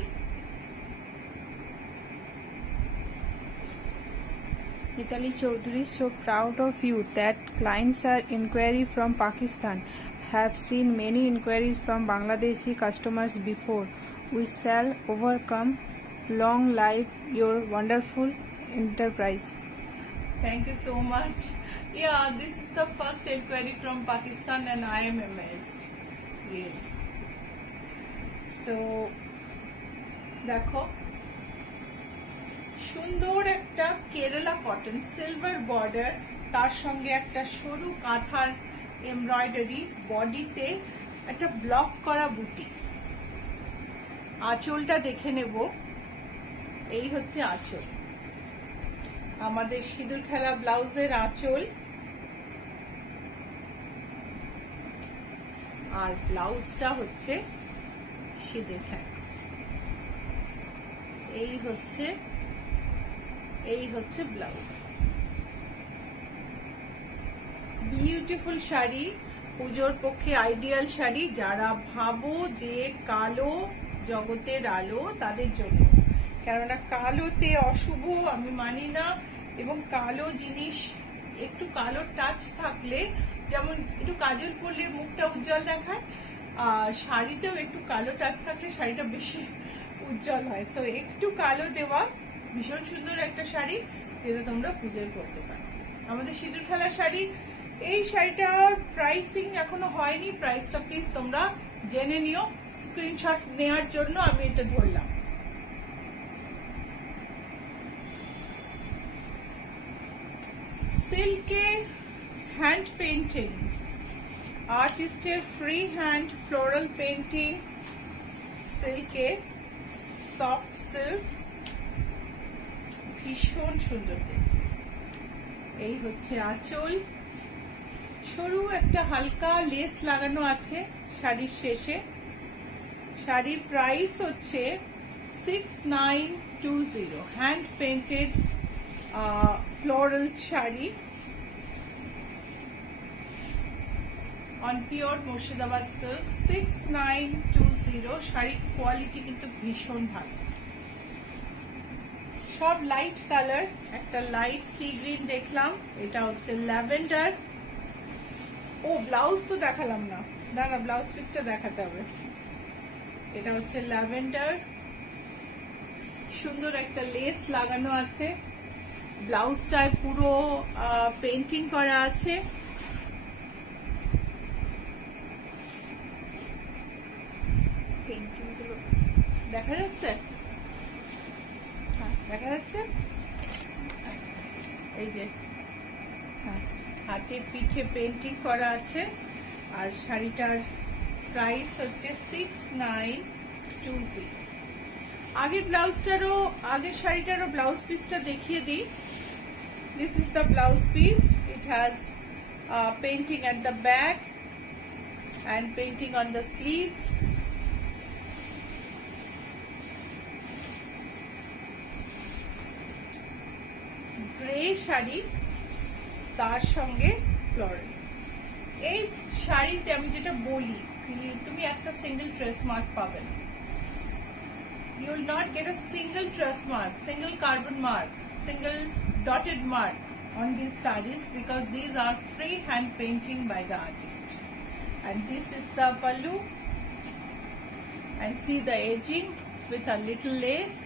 Nitali Chaudhary, so proud of you that clients are inquiry from Pakistan. Have seen many inquiries from Bangladeshi customers before. We shall overcome. Long life your wonderful enterprise. Thank you so much. Yeah, this is the first inquiry from Pakistan and I am amazed. Really. So, দেখো সুন্দর একটা কেরালা কটন সিলভার বর্ডার, তার সঙ্গে একটা সরু কাঁথার এমব্রয়ডারি, বডিতে একটা ব্লক করা বুটি। আঁচলটা দেখে নেব। এই হচ্ছে আঁচল, আমাদের সিঁদুর খেলা ব্লাউজের আঁচল। আর ব্লাউজটা হচ্ছে সিঁদুর খেলা। এই হচ্ছে ব্লাউজ। বিউটিফুল শাড়ি, পুজোর পক্ষে আইডিয়াল শাড়ি। যারা ভাবো যে কালো জগতের আলো, তাদের জন্য। কেননা কালোতে অশুভ আমি মানি না, এবং কালো জিনিস একটু কালো টাচ থাকলে, যেমন একটু কাজল পরলে মুখটা উজ্জ্বল দেখায়, শাড়িতেও একটু কালো টাচ থাকলে শাড়িটা বেশি উজ্জ্বল হয়। সো একটু কালো দেওয়া ভীষণ সুন্দর একটা শাড়ি, যেটা তোমরা পুজোয় পরতে পারো। আমাদের সিঁদুর খেলা শাড়ি। এই শাড়িটার প্রাইসিং এখনো হয়নি, প্রাইসটা প্লিজ তোমরা জেনে নিও। স্ক্রিনশট নেওয়ার জন্য আমি এটা ধরলাম। সিল্কে হ্যান্ড পেইন্টিং, আর্টিস্টের ফ্রি হ্যান্ড ফ্লোরাল পেইন্টিং, সিল্কে, সফট সিল্ক, ভীষণ সুন্দর দেখতে। এই হচ্ছে আঁচল, সরু একটা হালকা লেস লাগানো আছে শাড়ির শেষে। শাড়ির প্রাইস হচ্ছে 6920, hand painted floral sari on pure Murshidabad silk. 6920। শাড়ির কোয়ালিটি কিন্তু ভীষণ ভালো। সব লাইট কালার। একটা লাইট সি গ্রিন দেখলাম, এটা হচ্ছে ল্যাভেন্ডার। ও ব্লাউজ তো দেখালাম না, দাঁড়া ব্লাউজ পিসটা দেখাতে হবে। এটা হচ্ছে ল্যাভেন্ডার, সুন্দর একটা লেস লাগানো আছে। ব্লাউজটায় পুরো পেইন্টিং করা আছে। পেইন্টিং গুলো দেখা যাচ্ছে? দেখা যাচ্ছে? এই যে হাতে পিঠে পেইন্টিং করা আছে। আর শাড়িটার প্রাইস হচ্ছে 6920। আগের শাড়িটারও ব্লাউজ পিসটা দেখিয়ে দিই। This is the blouse piece. It has painting at the back and painting on the sleeves. Grey sari, তার সঙ্গে ফ্লোরাল। এই শাড়িতে আমি যেটা বলি, তুমি একটা সিঙ্গেল ট্রেস মার্ক পাবে না। You will not get a single truss mark, single carbon mark, single dotted mark on these sarees, because these are free hand painting by the artist. And this is the pallu, and see the edging with a little lace.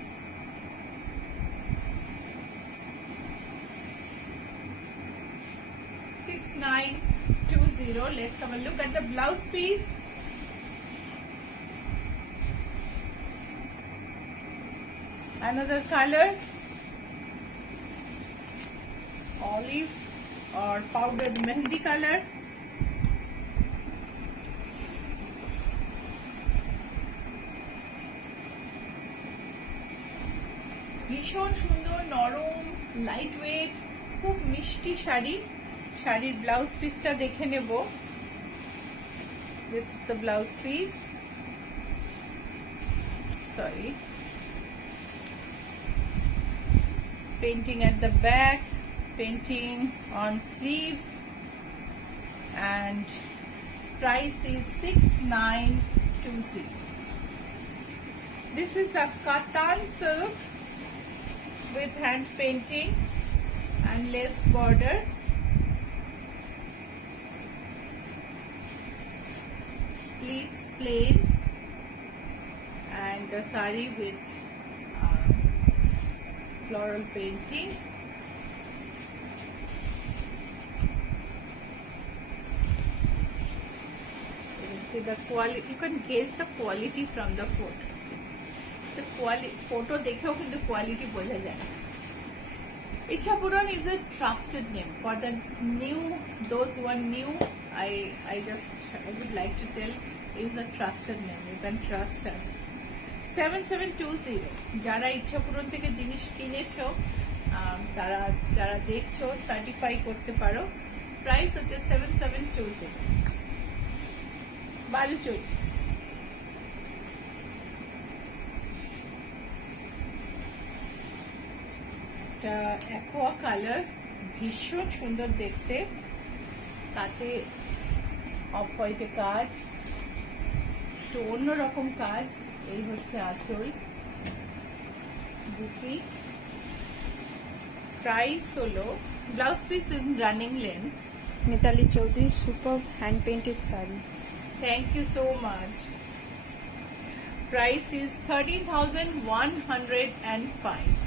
$6920. Let's have a look at the blouse piece. Another color, olive or powdered mehndi color. ভীষণ সুন্দর, নরম, লাইট ওয়েট, খুব মিষ্টি শাড়ি। শাড়ির ব্লাউজ পিসটা দেখে নেব। This is the blouse piece. Sorry. Painting at the back, painting on sleeves, and price is 6920. This is a Katan silk with hand painting, and and lace border. Pleats plain, and the sari with floral painting. See the quality, you can gauge the quality from the photo. The quality photo dekheও কিন্তু quality বোঝা যায়। Ichapuran is a trusted name for the new, those who are new. I would like to tell, is a trusted name. You can trust us. 7720 যারা ইচ্ছাপুরন থেকে জিনিস কিনেছো তারা যারা দেখছো সার্টিফাই করতে পারো। প্রাইস হচ্ছে 7720। বালুচরি এটা অ্যাকোয়া কালার, ভীষণ সুন্দর দেখতে, তাতে অফ হোয়াইটে কাজ, একটু অন্যরকম কাজ। এই হচ্ছে আঁচল, বুটি। প্রাইস হলো, blouse piece in running length. Mitali Chowdhury, super hand painted sari. Thank you so much. Price is 13,105.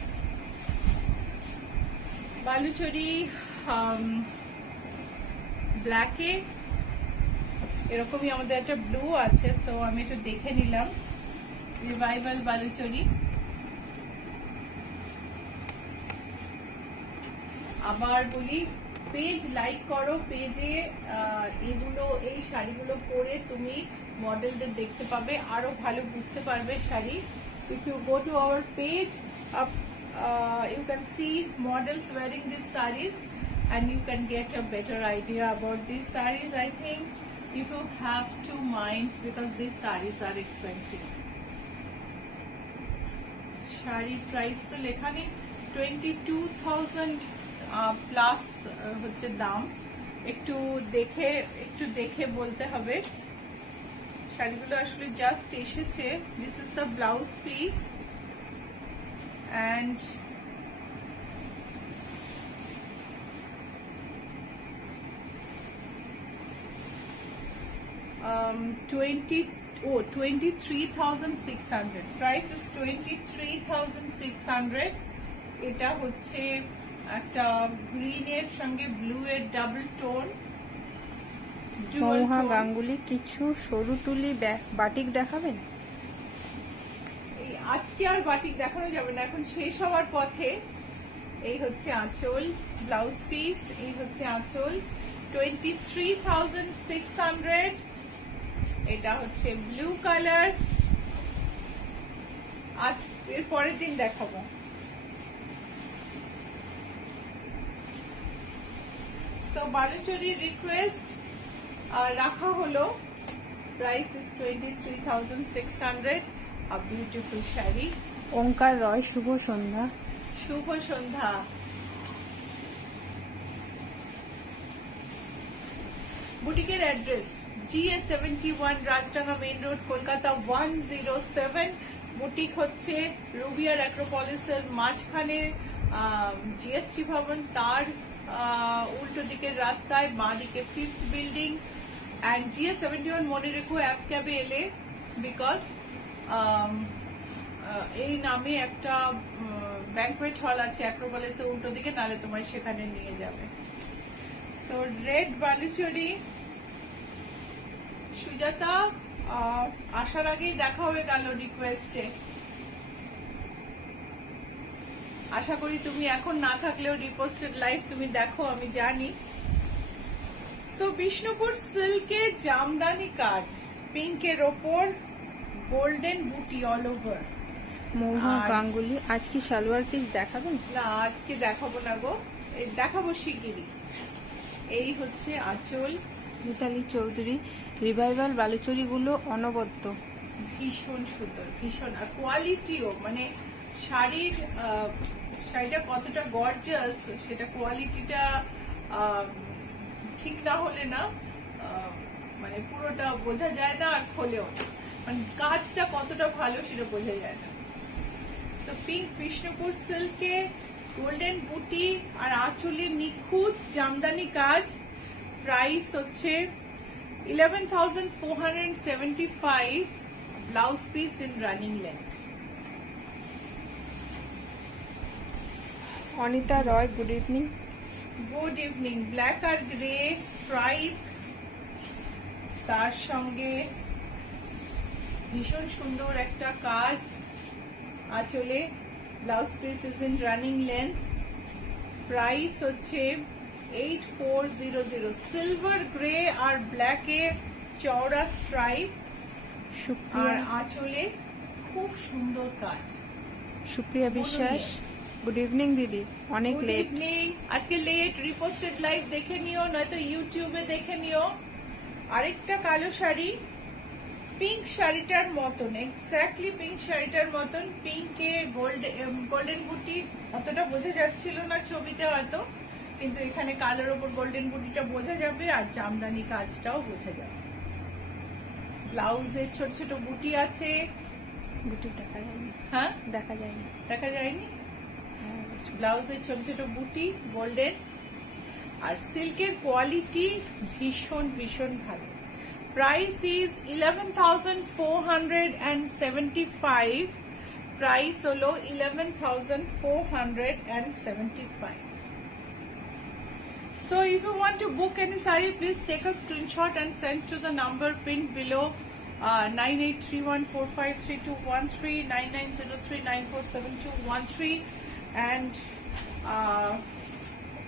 Baluchari ব্ল্যাকে, এরকমই আমাদের একটা ব্লু আছে, সো আমি একটু দেখে নিলাম। রিভাইভাল বালুচরি। আবার বলি, পেজ লাইক করো, পেজে এগুলো, এই শাড়িগুলো পরে তুমি মডেলদের দেখতে পাবে, আরো ভালো বুঝতে পারবে sari. If you go to our page, you can see models wearing these sarees and you can get a better idea about these sarees. I think if you have two minds, because these sarees are expensive. Sari price তো লেখা নেই, 22,000 প্লাস হচ্ছে দাম। একটু দেখে বলতে হবে। শাড়িগুলো আসলে জাস্ট এসেছে। This is the blouse piece and $23,600. Price is 23,600. এটা হচ্ছে একটা গ্রিনের সঙ্গে ব্লু এর ডাবল টোন। মৌহা গাঙ্গুলি, কিছু সরু তুলি বাটিক দেখাবেন? আজকে আর বাটিক দেখানো যাবে না, এখন শেষ হওয়ার পথে। এই হচ্ছে আঁচল, ব্লাউজ পিস, এই হচ্ছে আঁচল। 23,600। এটা হচ্ছে ব্লু কালার। আজ এর পরের দিন দেখাবো। সো বালুচরি রিকোয়েস্ট রাখা হলো। Price is 23,600। A beautiful sari. Omkar Roy, শুভ সন্ধ্যা। শুভ সন্ধ্যা। বুটিকের address GA71, Rajdanga main road, Kolkata 107। Boutique হচ্ছে রুবিয়ার অ্যাক্রোপলিসের মাঝখানে জিএসটি ভবন, তার উল্টো দিকের রাস্তায় বাঁ দিকে 5th বিল্ডিং। অ্যান্ড GA71 মনে রেখো অ্যাপ ক্যাবে এলে, বিকজ এই নামে একটা ব্যাংকুয়েট হল আছে অ্যাক্রোপলিসের উল্টো দিকে, নালে তোমার সেখানে নিয়ে যাবে। So red Baluchari. সুজাতা, আসার আগেই দেখা হয়ে গেল রিকোয়েস্টে। আশা করি তুমি এখন না থাকলেও রিপোস্টেড লাইভ তুমি দেখো, আমি জানি। সো বিষ্ণুপুর সিল্কে জামদানি কাজ, পিঙ্কের ওপর গোল্ডেন বুটি অল ওভার। মৌহা গাঙ্গুলি, আজ কি সালোয়ার পিস দেখাবেন? না, আজকে দেখাবো না গো, দেখাবো শিগগিরই। এই হচ্ছে আঁচল। মিতালি চৌধুরী, রিভাইভাল বালুচরিগুলো অনবদ্য, ভীষণ সুন্দর, ভীষণ। আর কোয়ালিটিও, মানে শাড়িটা কতটা গর্জাস, সেটা কোয়ালিটিটা ঠিক না হলে না, মানে পুরোটা বোঝা যায় না, আর খোলেও না, মানে কাজটা কতটা ভালো সেটা বোঝা যায় না। তো পিঙ্ক বিষ্ণুপুর সিল্কে গোল্ডেন বুটি আর আঁচলে নিখুঁত জামদানি কাজ। প্রাইস হচ্ছে 11,475, blouse piece in running length. Anita Roy, good evening. Good evening. Black আর গ্রে স্ট্রাইপ, তার সঙ্গে ভীষণ সুন্দর একটা কাজ আঁচলে। Blouse piece is in running length. Price হচ্ছে 8400। সিলভার গ্রে আর ব্ল্যাকে চওড়া স্ট্রাইপ, আর আঁচলে খুব সুন্দর কাজ। সুপ্রিয়া বিশ্বাস, গুড ইভিনিং দিদি। অনেক গুড লেট। ইভিনিং। আজকে লেট, রিপোস্টেড লাইভ দেখে নিও, নয়তো ইউটিউবে দেখে নিও। আরেকটা কালো শাড়ি, পিঙ্ক শাড়িটার মতন, এক্স্যাক্টলি পিঙ্ক শাড়িটার মতন। পিঙ্কে গোল্ডেন বুটি অতটা বোঝা যাচ্ছিল না ছবিতে হয়তো, কিন্তু এখানে কালোর ওপর গোল্ডেন বুটিটা বোঝা যাবে, আর জামদানি কাজটাও বোঝা যাবে। ব্লাউজের ছোট ছোট বুটি আছে। বুটি দেখা যায়নি। হ্যাঁ, দেখা যায়নি। দেখা যায়নি। ব্লাউজের ছোট ছোট বুটি গোল্ডেন, আর সিল্কের কোয়ালিটি ভীষণ ভীষণ ভালো। Price is 11,475। প্রাইস হলো 11,475। So if you want to book any saree, please take a screenshot and send to the number pinned below, 9831453213, 9903947213, and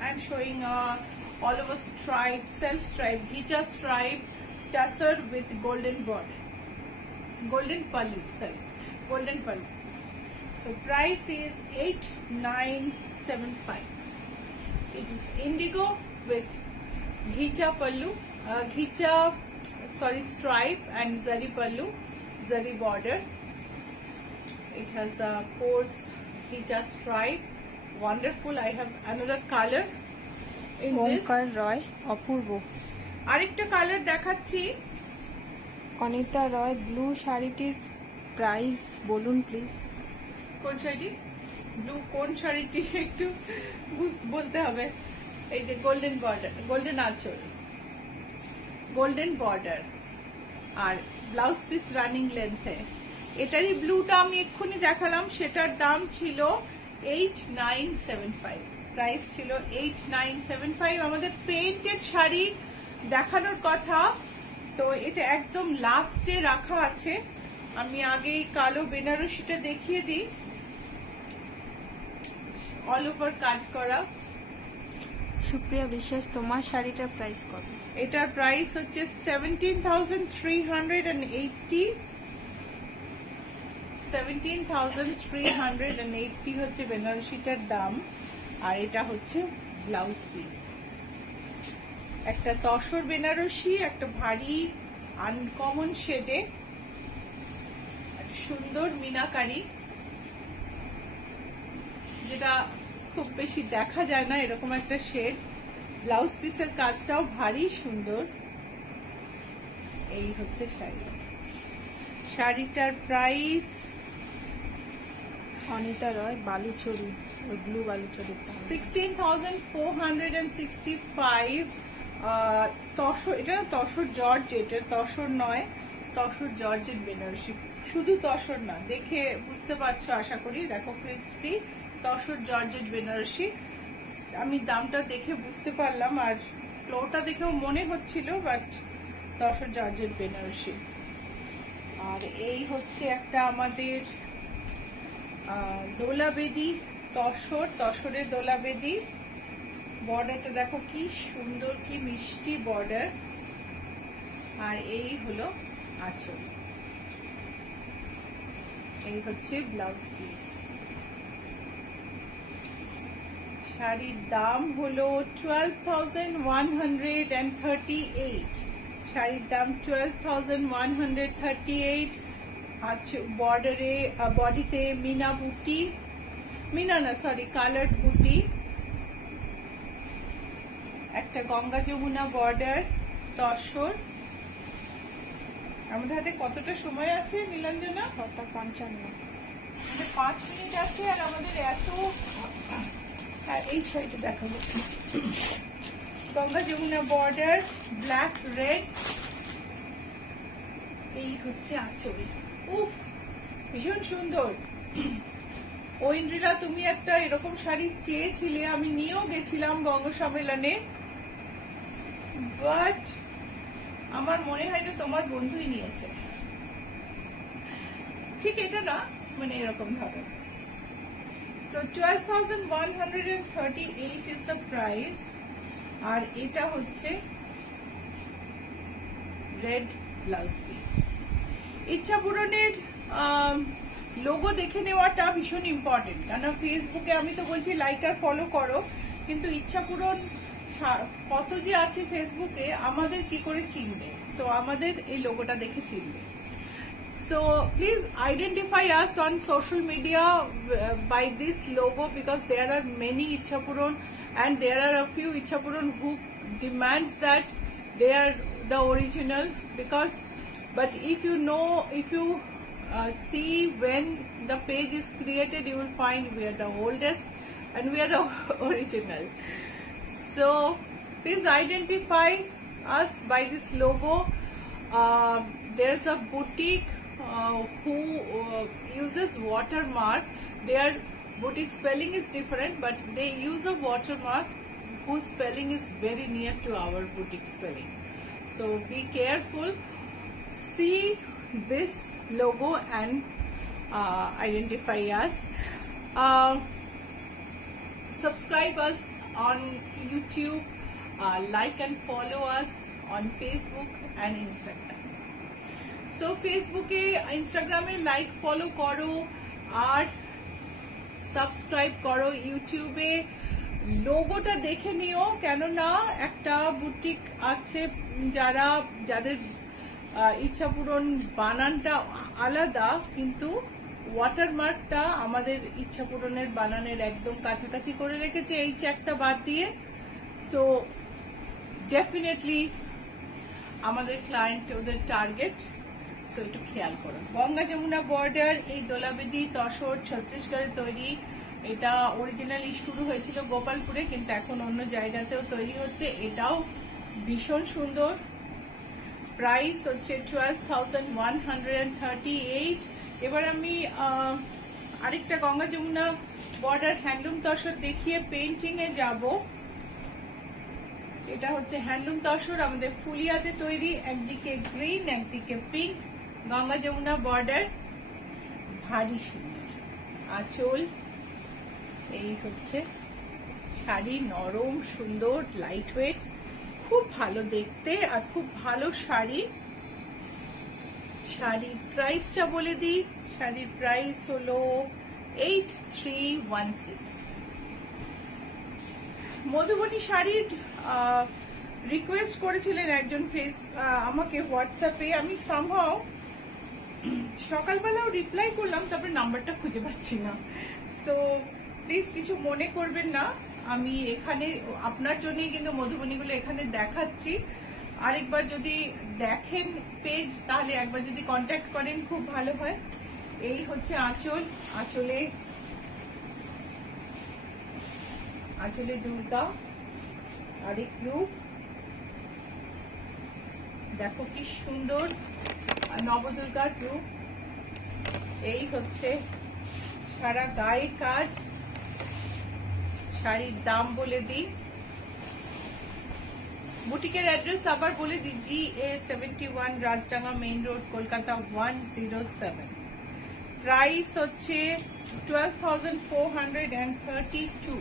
I'm showing all over stripe, self stripe, ghicha stripe, tussar with golden border, golden pallu, sorry, golden pallu. So price is 8975. It is indigo with ghicha pallu, stripe and zari pallu, zari border. It has a coarse ghicha stripe. Wonderful. I have another color in this. ওঙ্কার রয়, অপূর্ব। আরেকটা কালার দেখাচ্ছি। অনিতা রয়, ব্লু শাড়িটির প্রাইস বলুন প্লিজ। কোন শাড়ি? ব্লু কোন শাড়িটি একটু বলতে হবে। এই যে গোল্ডেন বর্ডার, গোল্ডেন আঁচল, গোল্ডেন বর্ডার, আর ব্লাউজ পিস রানিং লেন্থে। এটারই ব্লুটা আমি এক্ষুনি দেখালাম, সেটার দাম ছিল 8975। প্রাইস ছিল 8975। আমাদের পেইন্টেড শাড়ি দেখানোর কথা, তো এটা একদম লাস্টে রাখা আছে। আমি আগে এই কালো বেনারসিটা দেখিয়ে দিই, অল ওভার কাজ করা। সুপ্রিয়া বিশ্বাস, তোমার শাড়িটার প্রাইস কত? এটার প্রাইস হচ্ছে 17,380। 17,380 হচ্ছে বেনারসিটার দাম, আর এটা হচ্ছে ব্লাউজ পিস। একটা তসর বেনারসি, একটা ভারী আনকমন শেডে, সুন্দর মিনাকারি, যেটা খুব বেশি দেখা যায় না, এরকম একটা শেড। ব্লাউজ পিসের কাজটাও ভারী সুন্দর। এই হচ্ছে শাড়ি। শাড়িটার প্রাইস অনিতা রয়, বালুচরি, ওই ব্লু বালুচরি, 16,465। তসর, এটা তসর জর্জেট, এটা তসর নয়, তসর জর্জেট বেনারসি। শুধু তসর না, দেখে বুঝতে পারছো আশা করি, দেখো ক্রিসপি তসর জর্জেট বেনারসি। আমি দামটা দেখে বুঝতে পারলাম, আর ফ্লোরটা দেখেও মনে হচ্ছিল, বাট তসর জর্জেট বেনারসি। আর এই হচ্ছে একটা আমাদের দোলাবেদি তসর, তসরের দোলাবেদি। বর্ডারটা দেখো কি সুন্দর, কি মিষ্টি বর্ডার। আর এই হলো আঁচল, এই হচ্ছে ব্লাউজ পিস। শাড়ির দাম হলো 12,138। শাড়ির দাম 12,138। আচ্ছা, বর্ডারে, বডিতে মিনা বুটি, মিনা না সরি, কালার্ড বুটি, একটা গঙ্গা যমুনা বর্ডার, তসর। আমাদের হাতে কতটা সময় আছে নীলাঞ্জনা? 55। 5 মিনিট আছে, আর আমাদের এত এই সাইডে দেখাবো। Ganga Yamuna border, black red, এই হচ্ছে আঁচল। উফ, ভীষণ সুন্দর। ঐন্দ্রিলা, তুমি একটা এরকম শাড়ি চেয়েছিলে, আমি নিয়েও গেছিলাম বঙ্গ সম্মেলনে, বাট আমার মনে হয় না তোমার বন্ধুই নিয়েছে। ঠিক এটা না, মানে এরকম ভাবে। So 12,138 is the price, আর এটা হচ্ছে রেড ব্লাউজ পিস। ইচ্ছা পূরণের লোগো দেখে নেওয়াটা ভীষণ ইম্পর্টেন্ট, কারণ ফেসবুকে আমি তো বলছি লাইক আর ফলো করো, কিন্তু ইচ্ছা পূরণ কত যে আছে ফেসবুকে, আমাদের কি করে চিনবে? সো আমাদের এই লোগোটা দেখে চিনবে। So please identify us on social media by this logo, because there are many Ichha Puran and there are a few Ichha Puran who demands that they are the original, because but if you know, if you see when the page is created, you will find we are the oldest and we are the original. So please identify us by this logo. There's a boutique who uses watermark. Their boutique spelling is different, but they use a watermark whose spelling is very near to our boutique spelling. So be careful, see this logo and identify us. Subscribe us on YouTube, like and follow us on Facebook and Instagram. So Facebook e Instagram e like follow koro R subscribe করো। ইউটিউবে লোগোটা দেখে নিও, কেননা একটা বুটিক আছে যাদের ইচ্ছা পূরণ বানানটা আলাদা, কিন্তু ওয়াটারমার্কটা আমাদের ইচ্ছা পূরণের বানানের একদম কাছাকাছি করে রেখেছে, এই চ্যাকটা বাদ দিয়ে। সো ডেফিনেটলি আমাদের ক্লায়েন্ট ওদের টার্গেট, সো একটু খেয়াল করো। গঙ্গা যমুনা বর্ডার, এই দোলাবেদি তসর ছত্তিশগড়ে তৈরি। এটা অরিজিনালি শুরু হয়েছিল গোপালপুরে, কিন্তু এখন অন্য জায়গাতেও তৈরি হচ্ছে। এটাও ভীষণ সুন্দর। প্রাইস হচ্ছে 12,138। এবার আমি আরেকটা গঙ্গা যমুনা বর্ডার হ্যান্ডলুম তসর দেখিয়ে পেইন্টিং এ যাব। এটা হচ্ছে হ্যান্ডলুম তসর, আমাদের ফুলিয়াতে তৈরি। একদিকে গ্রিন, একদিকে পিঙ্ক, গঙ্গা যমুনা বর্ডার, ভারী সুন্দর। আঁচল, এই হচ্ছে শাড়ি, নরম সুন্দর, লাইট ওয়েট, খুব ভালো দেখতে আর খুব ভালো শাড়ি। শাড়ির প্রাইসটা বলে দিই, শাড়ির প্রাইস হলো 8316। মধুবনী শাড়ির রিকোয়েস্ট করেছিলেন একজন আমাকে হোয়াটসঅ্যাপে, আমি সামহাও সকালবেলাও রিপ্লাই করলাম, তারপরে নাম্বারটা খুঁজে পাচ্ছি না। সো প্লিজ কিছু মনে করবেন না, আমি এখানে আপনার জন্যই কিন্তু মধুবনীগুলো এখানে দেখাচ্ছি। আরেকবার যদি দেখেন পেজ, তাহলে একবার যদি কন্ট্যাক্ট করেন খুব ভালো হয়। এই হচ্ছে আঁচল, আঁচলে দুর্গা, আরেক রূপ দেখো কি সুন্দর, নবদুর্গার রূপ। এই হচ্ছে সারা গায়ে কাজ। শাড়ির দাম বলে দিই, বুটিকের অ্যাড্রেস আবার বলে দিই, GA71 Rajdanga main road, Kolkata 107। Price হচ্ছে 12,432।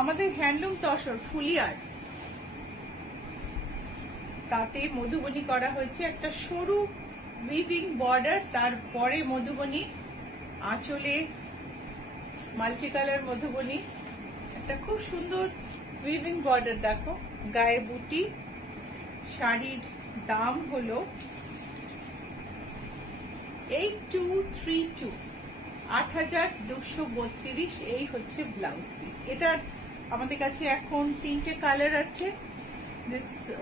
আমাদের হ্যান্ডলুম তসর ফুলিয়ার, তাতে মধুবনী করা হয়েছে, একটা সরু উইভিং বর্ডার, তারপরে মধুবনী, আঁচলে মাল্টি কালার মধুবনী, একটা খুব সুন্দর উইভিং বর্ডার দেখো, গায়ে বুটি। শাড়ির দাম হলো 8232, 8232। এই হচ্ছে ব্লাউজ পিস। এটার আমাদের কাছে এখন 3টে কালার আছে।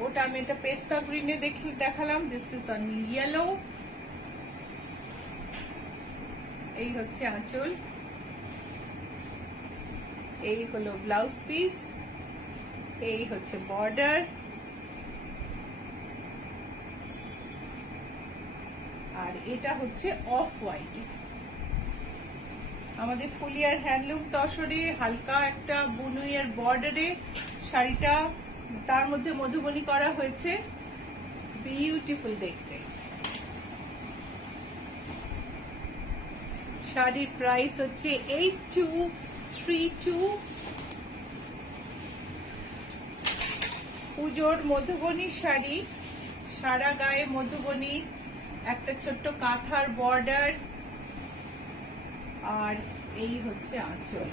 ওটা আমি এটা পেস্তা গ্রিনে দেখালাম, দিস ইজ অন ইয়েলো। এই হচ্ছে আঁচল, এই হলো ব্লাউজ পিস, এই হচ্ছে বর্ডার, আর এটা হচ্ছে অফ হোয়াইট। আমাদের ফুলিয়ার হ্যান্ডলুম তসরে হালকা একটা বুনুইয়ের বর্ডারে শাড়িটা, তার মধ্যে মধুবনী করা হয়েছে, বিউটিফুল দেখতে। শাড়ির প্রাইস হচ্ছে 8232। পুজোর মধুবনী শাড়ি, সারা গায়ে মধুবনী, একটা ছোট্ট কাঁথার বর্ডার, আর এই হচ্ছে আঁচল।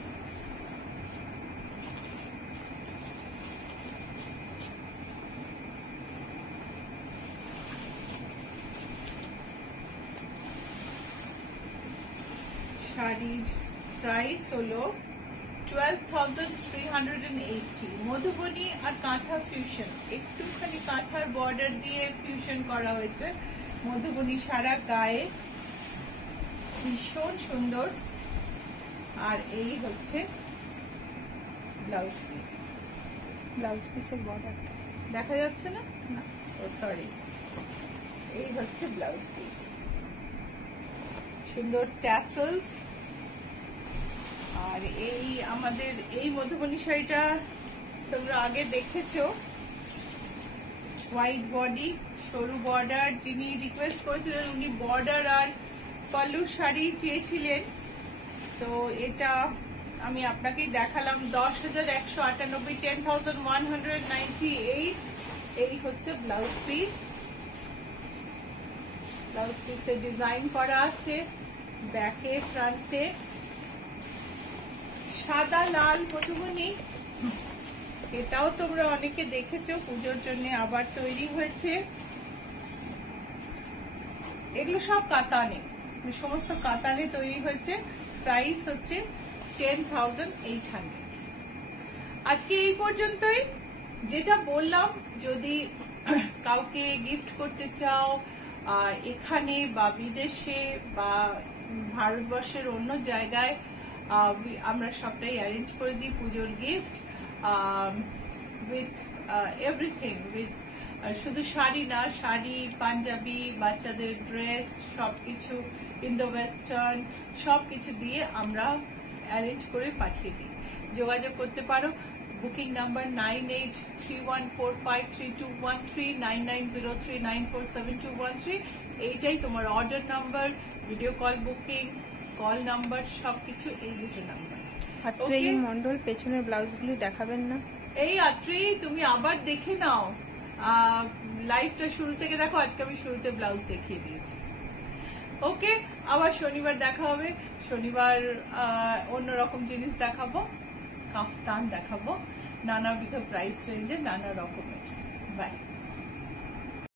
শাড়ির প্রাইস হলো 12,380। মধুবনী আর কাঁথা ফিউশন, একটুখানি কাঁথার বর্ডার দিয়ে ফিউশন করা হয়েছে। মধুবনী সারা গায়ে, ভীষণ সুন্দর। আর এই হচ্ছে ব্লাউজ পিস। ব্লাউজ পিসের বর্ডারটা দেখা যাচ্ছে না? ও সরি, এই হচ্ছে ব্লাউজ পিস। সুন্দর ট্যাসেলস। আর এই আমাদের এই মধুবনী শাড়িটা তোমরা আগে দেখেছো, হোয়াইট বডি, সরু বর্ডার। যিনি রিকোয়েস্ট করেছিলেন উনি বর্ডার আর পাল্লু শাড়ি চেয়েছিলেন, তো এটা আমি আপনাকেই দেখালাম। 10,198, 10,198। এই হচ্ছে ব্লাউজ পিস। ব্লাউজ পিসে ডিজাইন করা আছে ব্যাকে, ফ্রন্টে। সাদা লাল মধুবনী, এটাও তোমরা অনেকে দেখেছো, পুজোর জন্য আবার তৈরি হয়েছে। এগুলো সব কাতানে, সমস্ত কাতানে তৈরি হয়েছে। প্রাইস হচ্ছে 10,800। আজকে এই পর্যন্তই। যেটা বললাম, যদি কাউকে গিফট করতে চাও এখানে বা বিদেশে বা ভারতবর্ষের অন্য জায়গায়, আমরা সবটাই অ্যারেঞ্জ করে দিই। পুজোর গিফট উইথ এভরিথিং, উইথ শুধু শাড়ি না, শাড়ি, পাঞ্জাবি, বাচ্চাদের ড্রেস, সবকিছু, ইন্দো ওয়েস্টার্ন, সবকিছু দিয়ে আমরা অ্যারেঞ্জ করে পাঠিয়ে দিই। যোগাযোগ করতে পারো। Booking number 9831453213, 9903947213। এইটাই তোমার order number, video call booking, call number, সবকিছু এই দুটো নাম্বার। আত্রেয়ী মন্ডল, পেছনের ব্লাউজগুলো দেখাবেন না? এই আত্রেয়ী, তুমি আবার দেখে নাও, লাইভটা শুরু থেকে দেখো। আজকে আমি শুরুতে ব্লাউজ দেখিয়ে দিয়েছি। ওকে, আবার শনিবার দেখা হবে। শনিবার অন্যরকম জিনিস দেখাবো, কাফতান দেখাবো, নানাবিধ প্রাইস রেঞ্জে, নানা রকমের। বাই।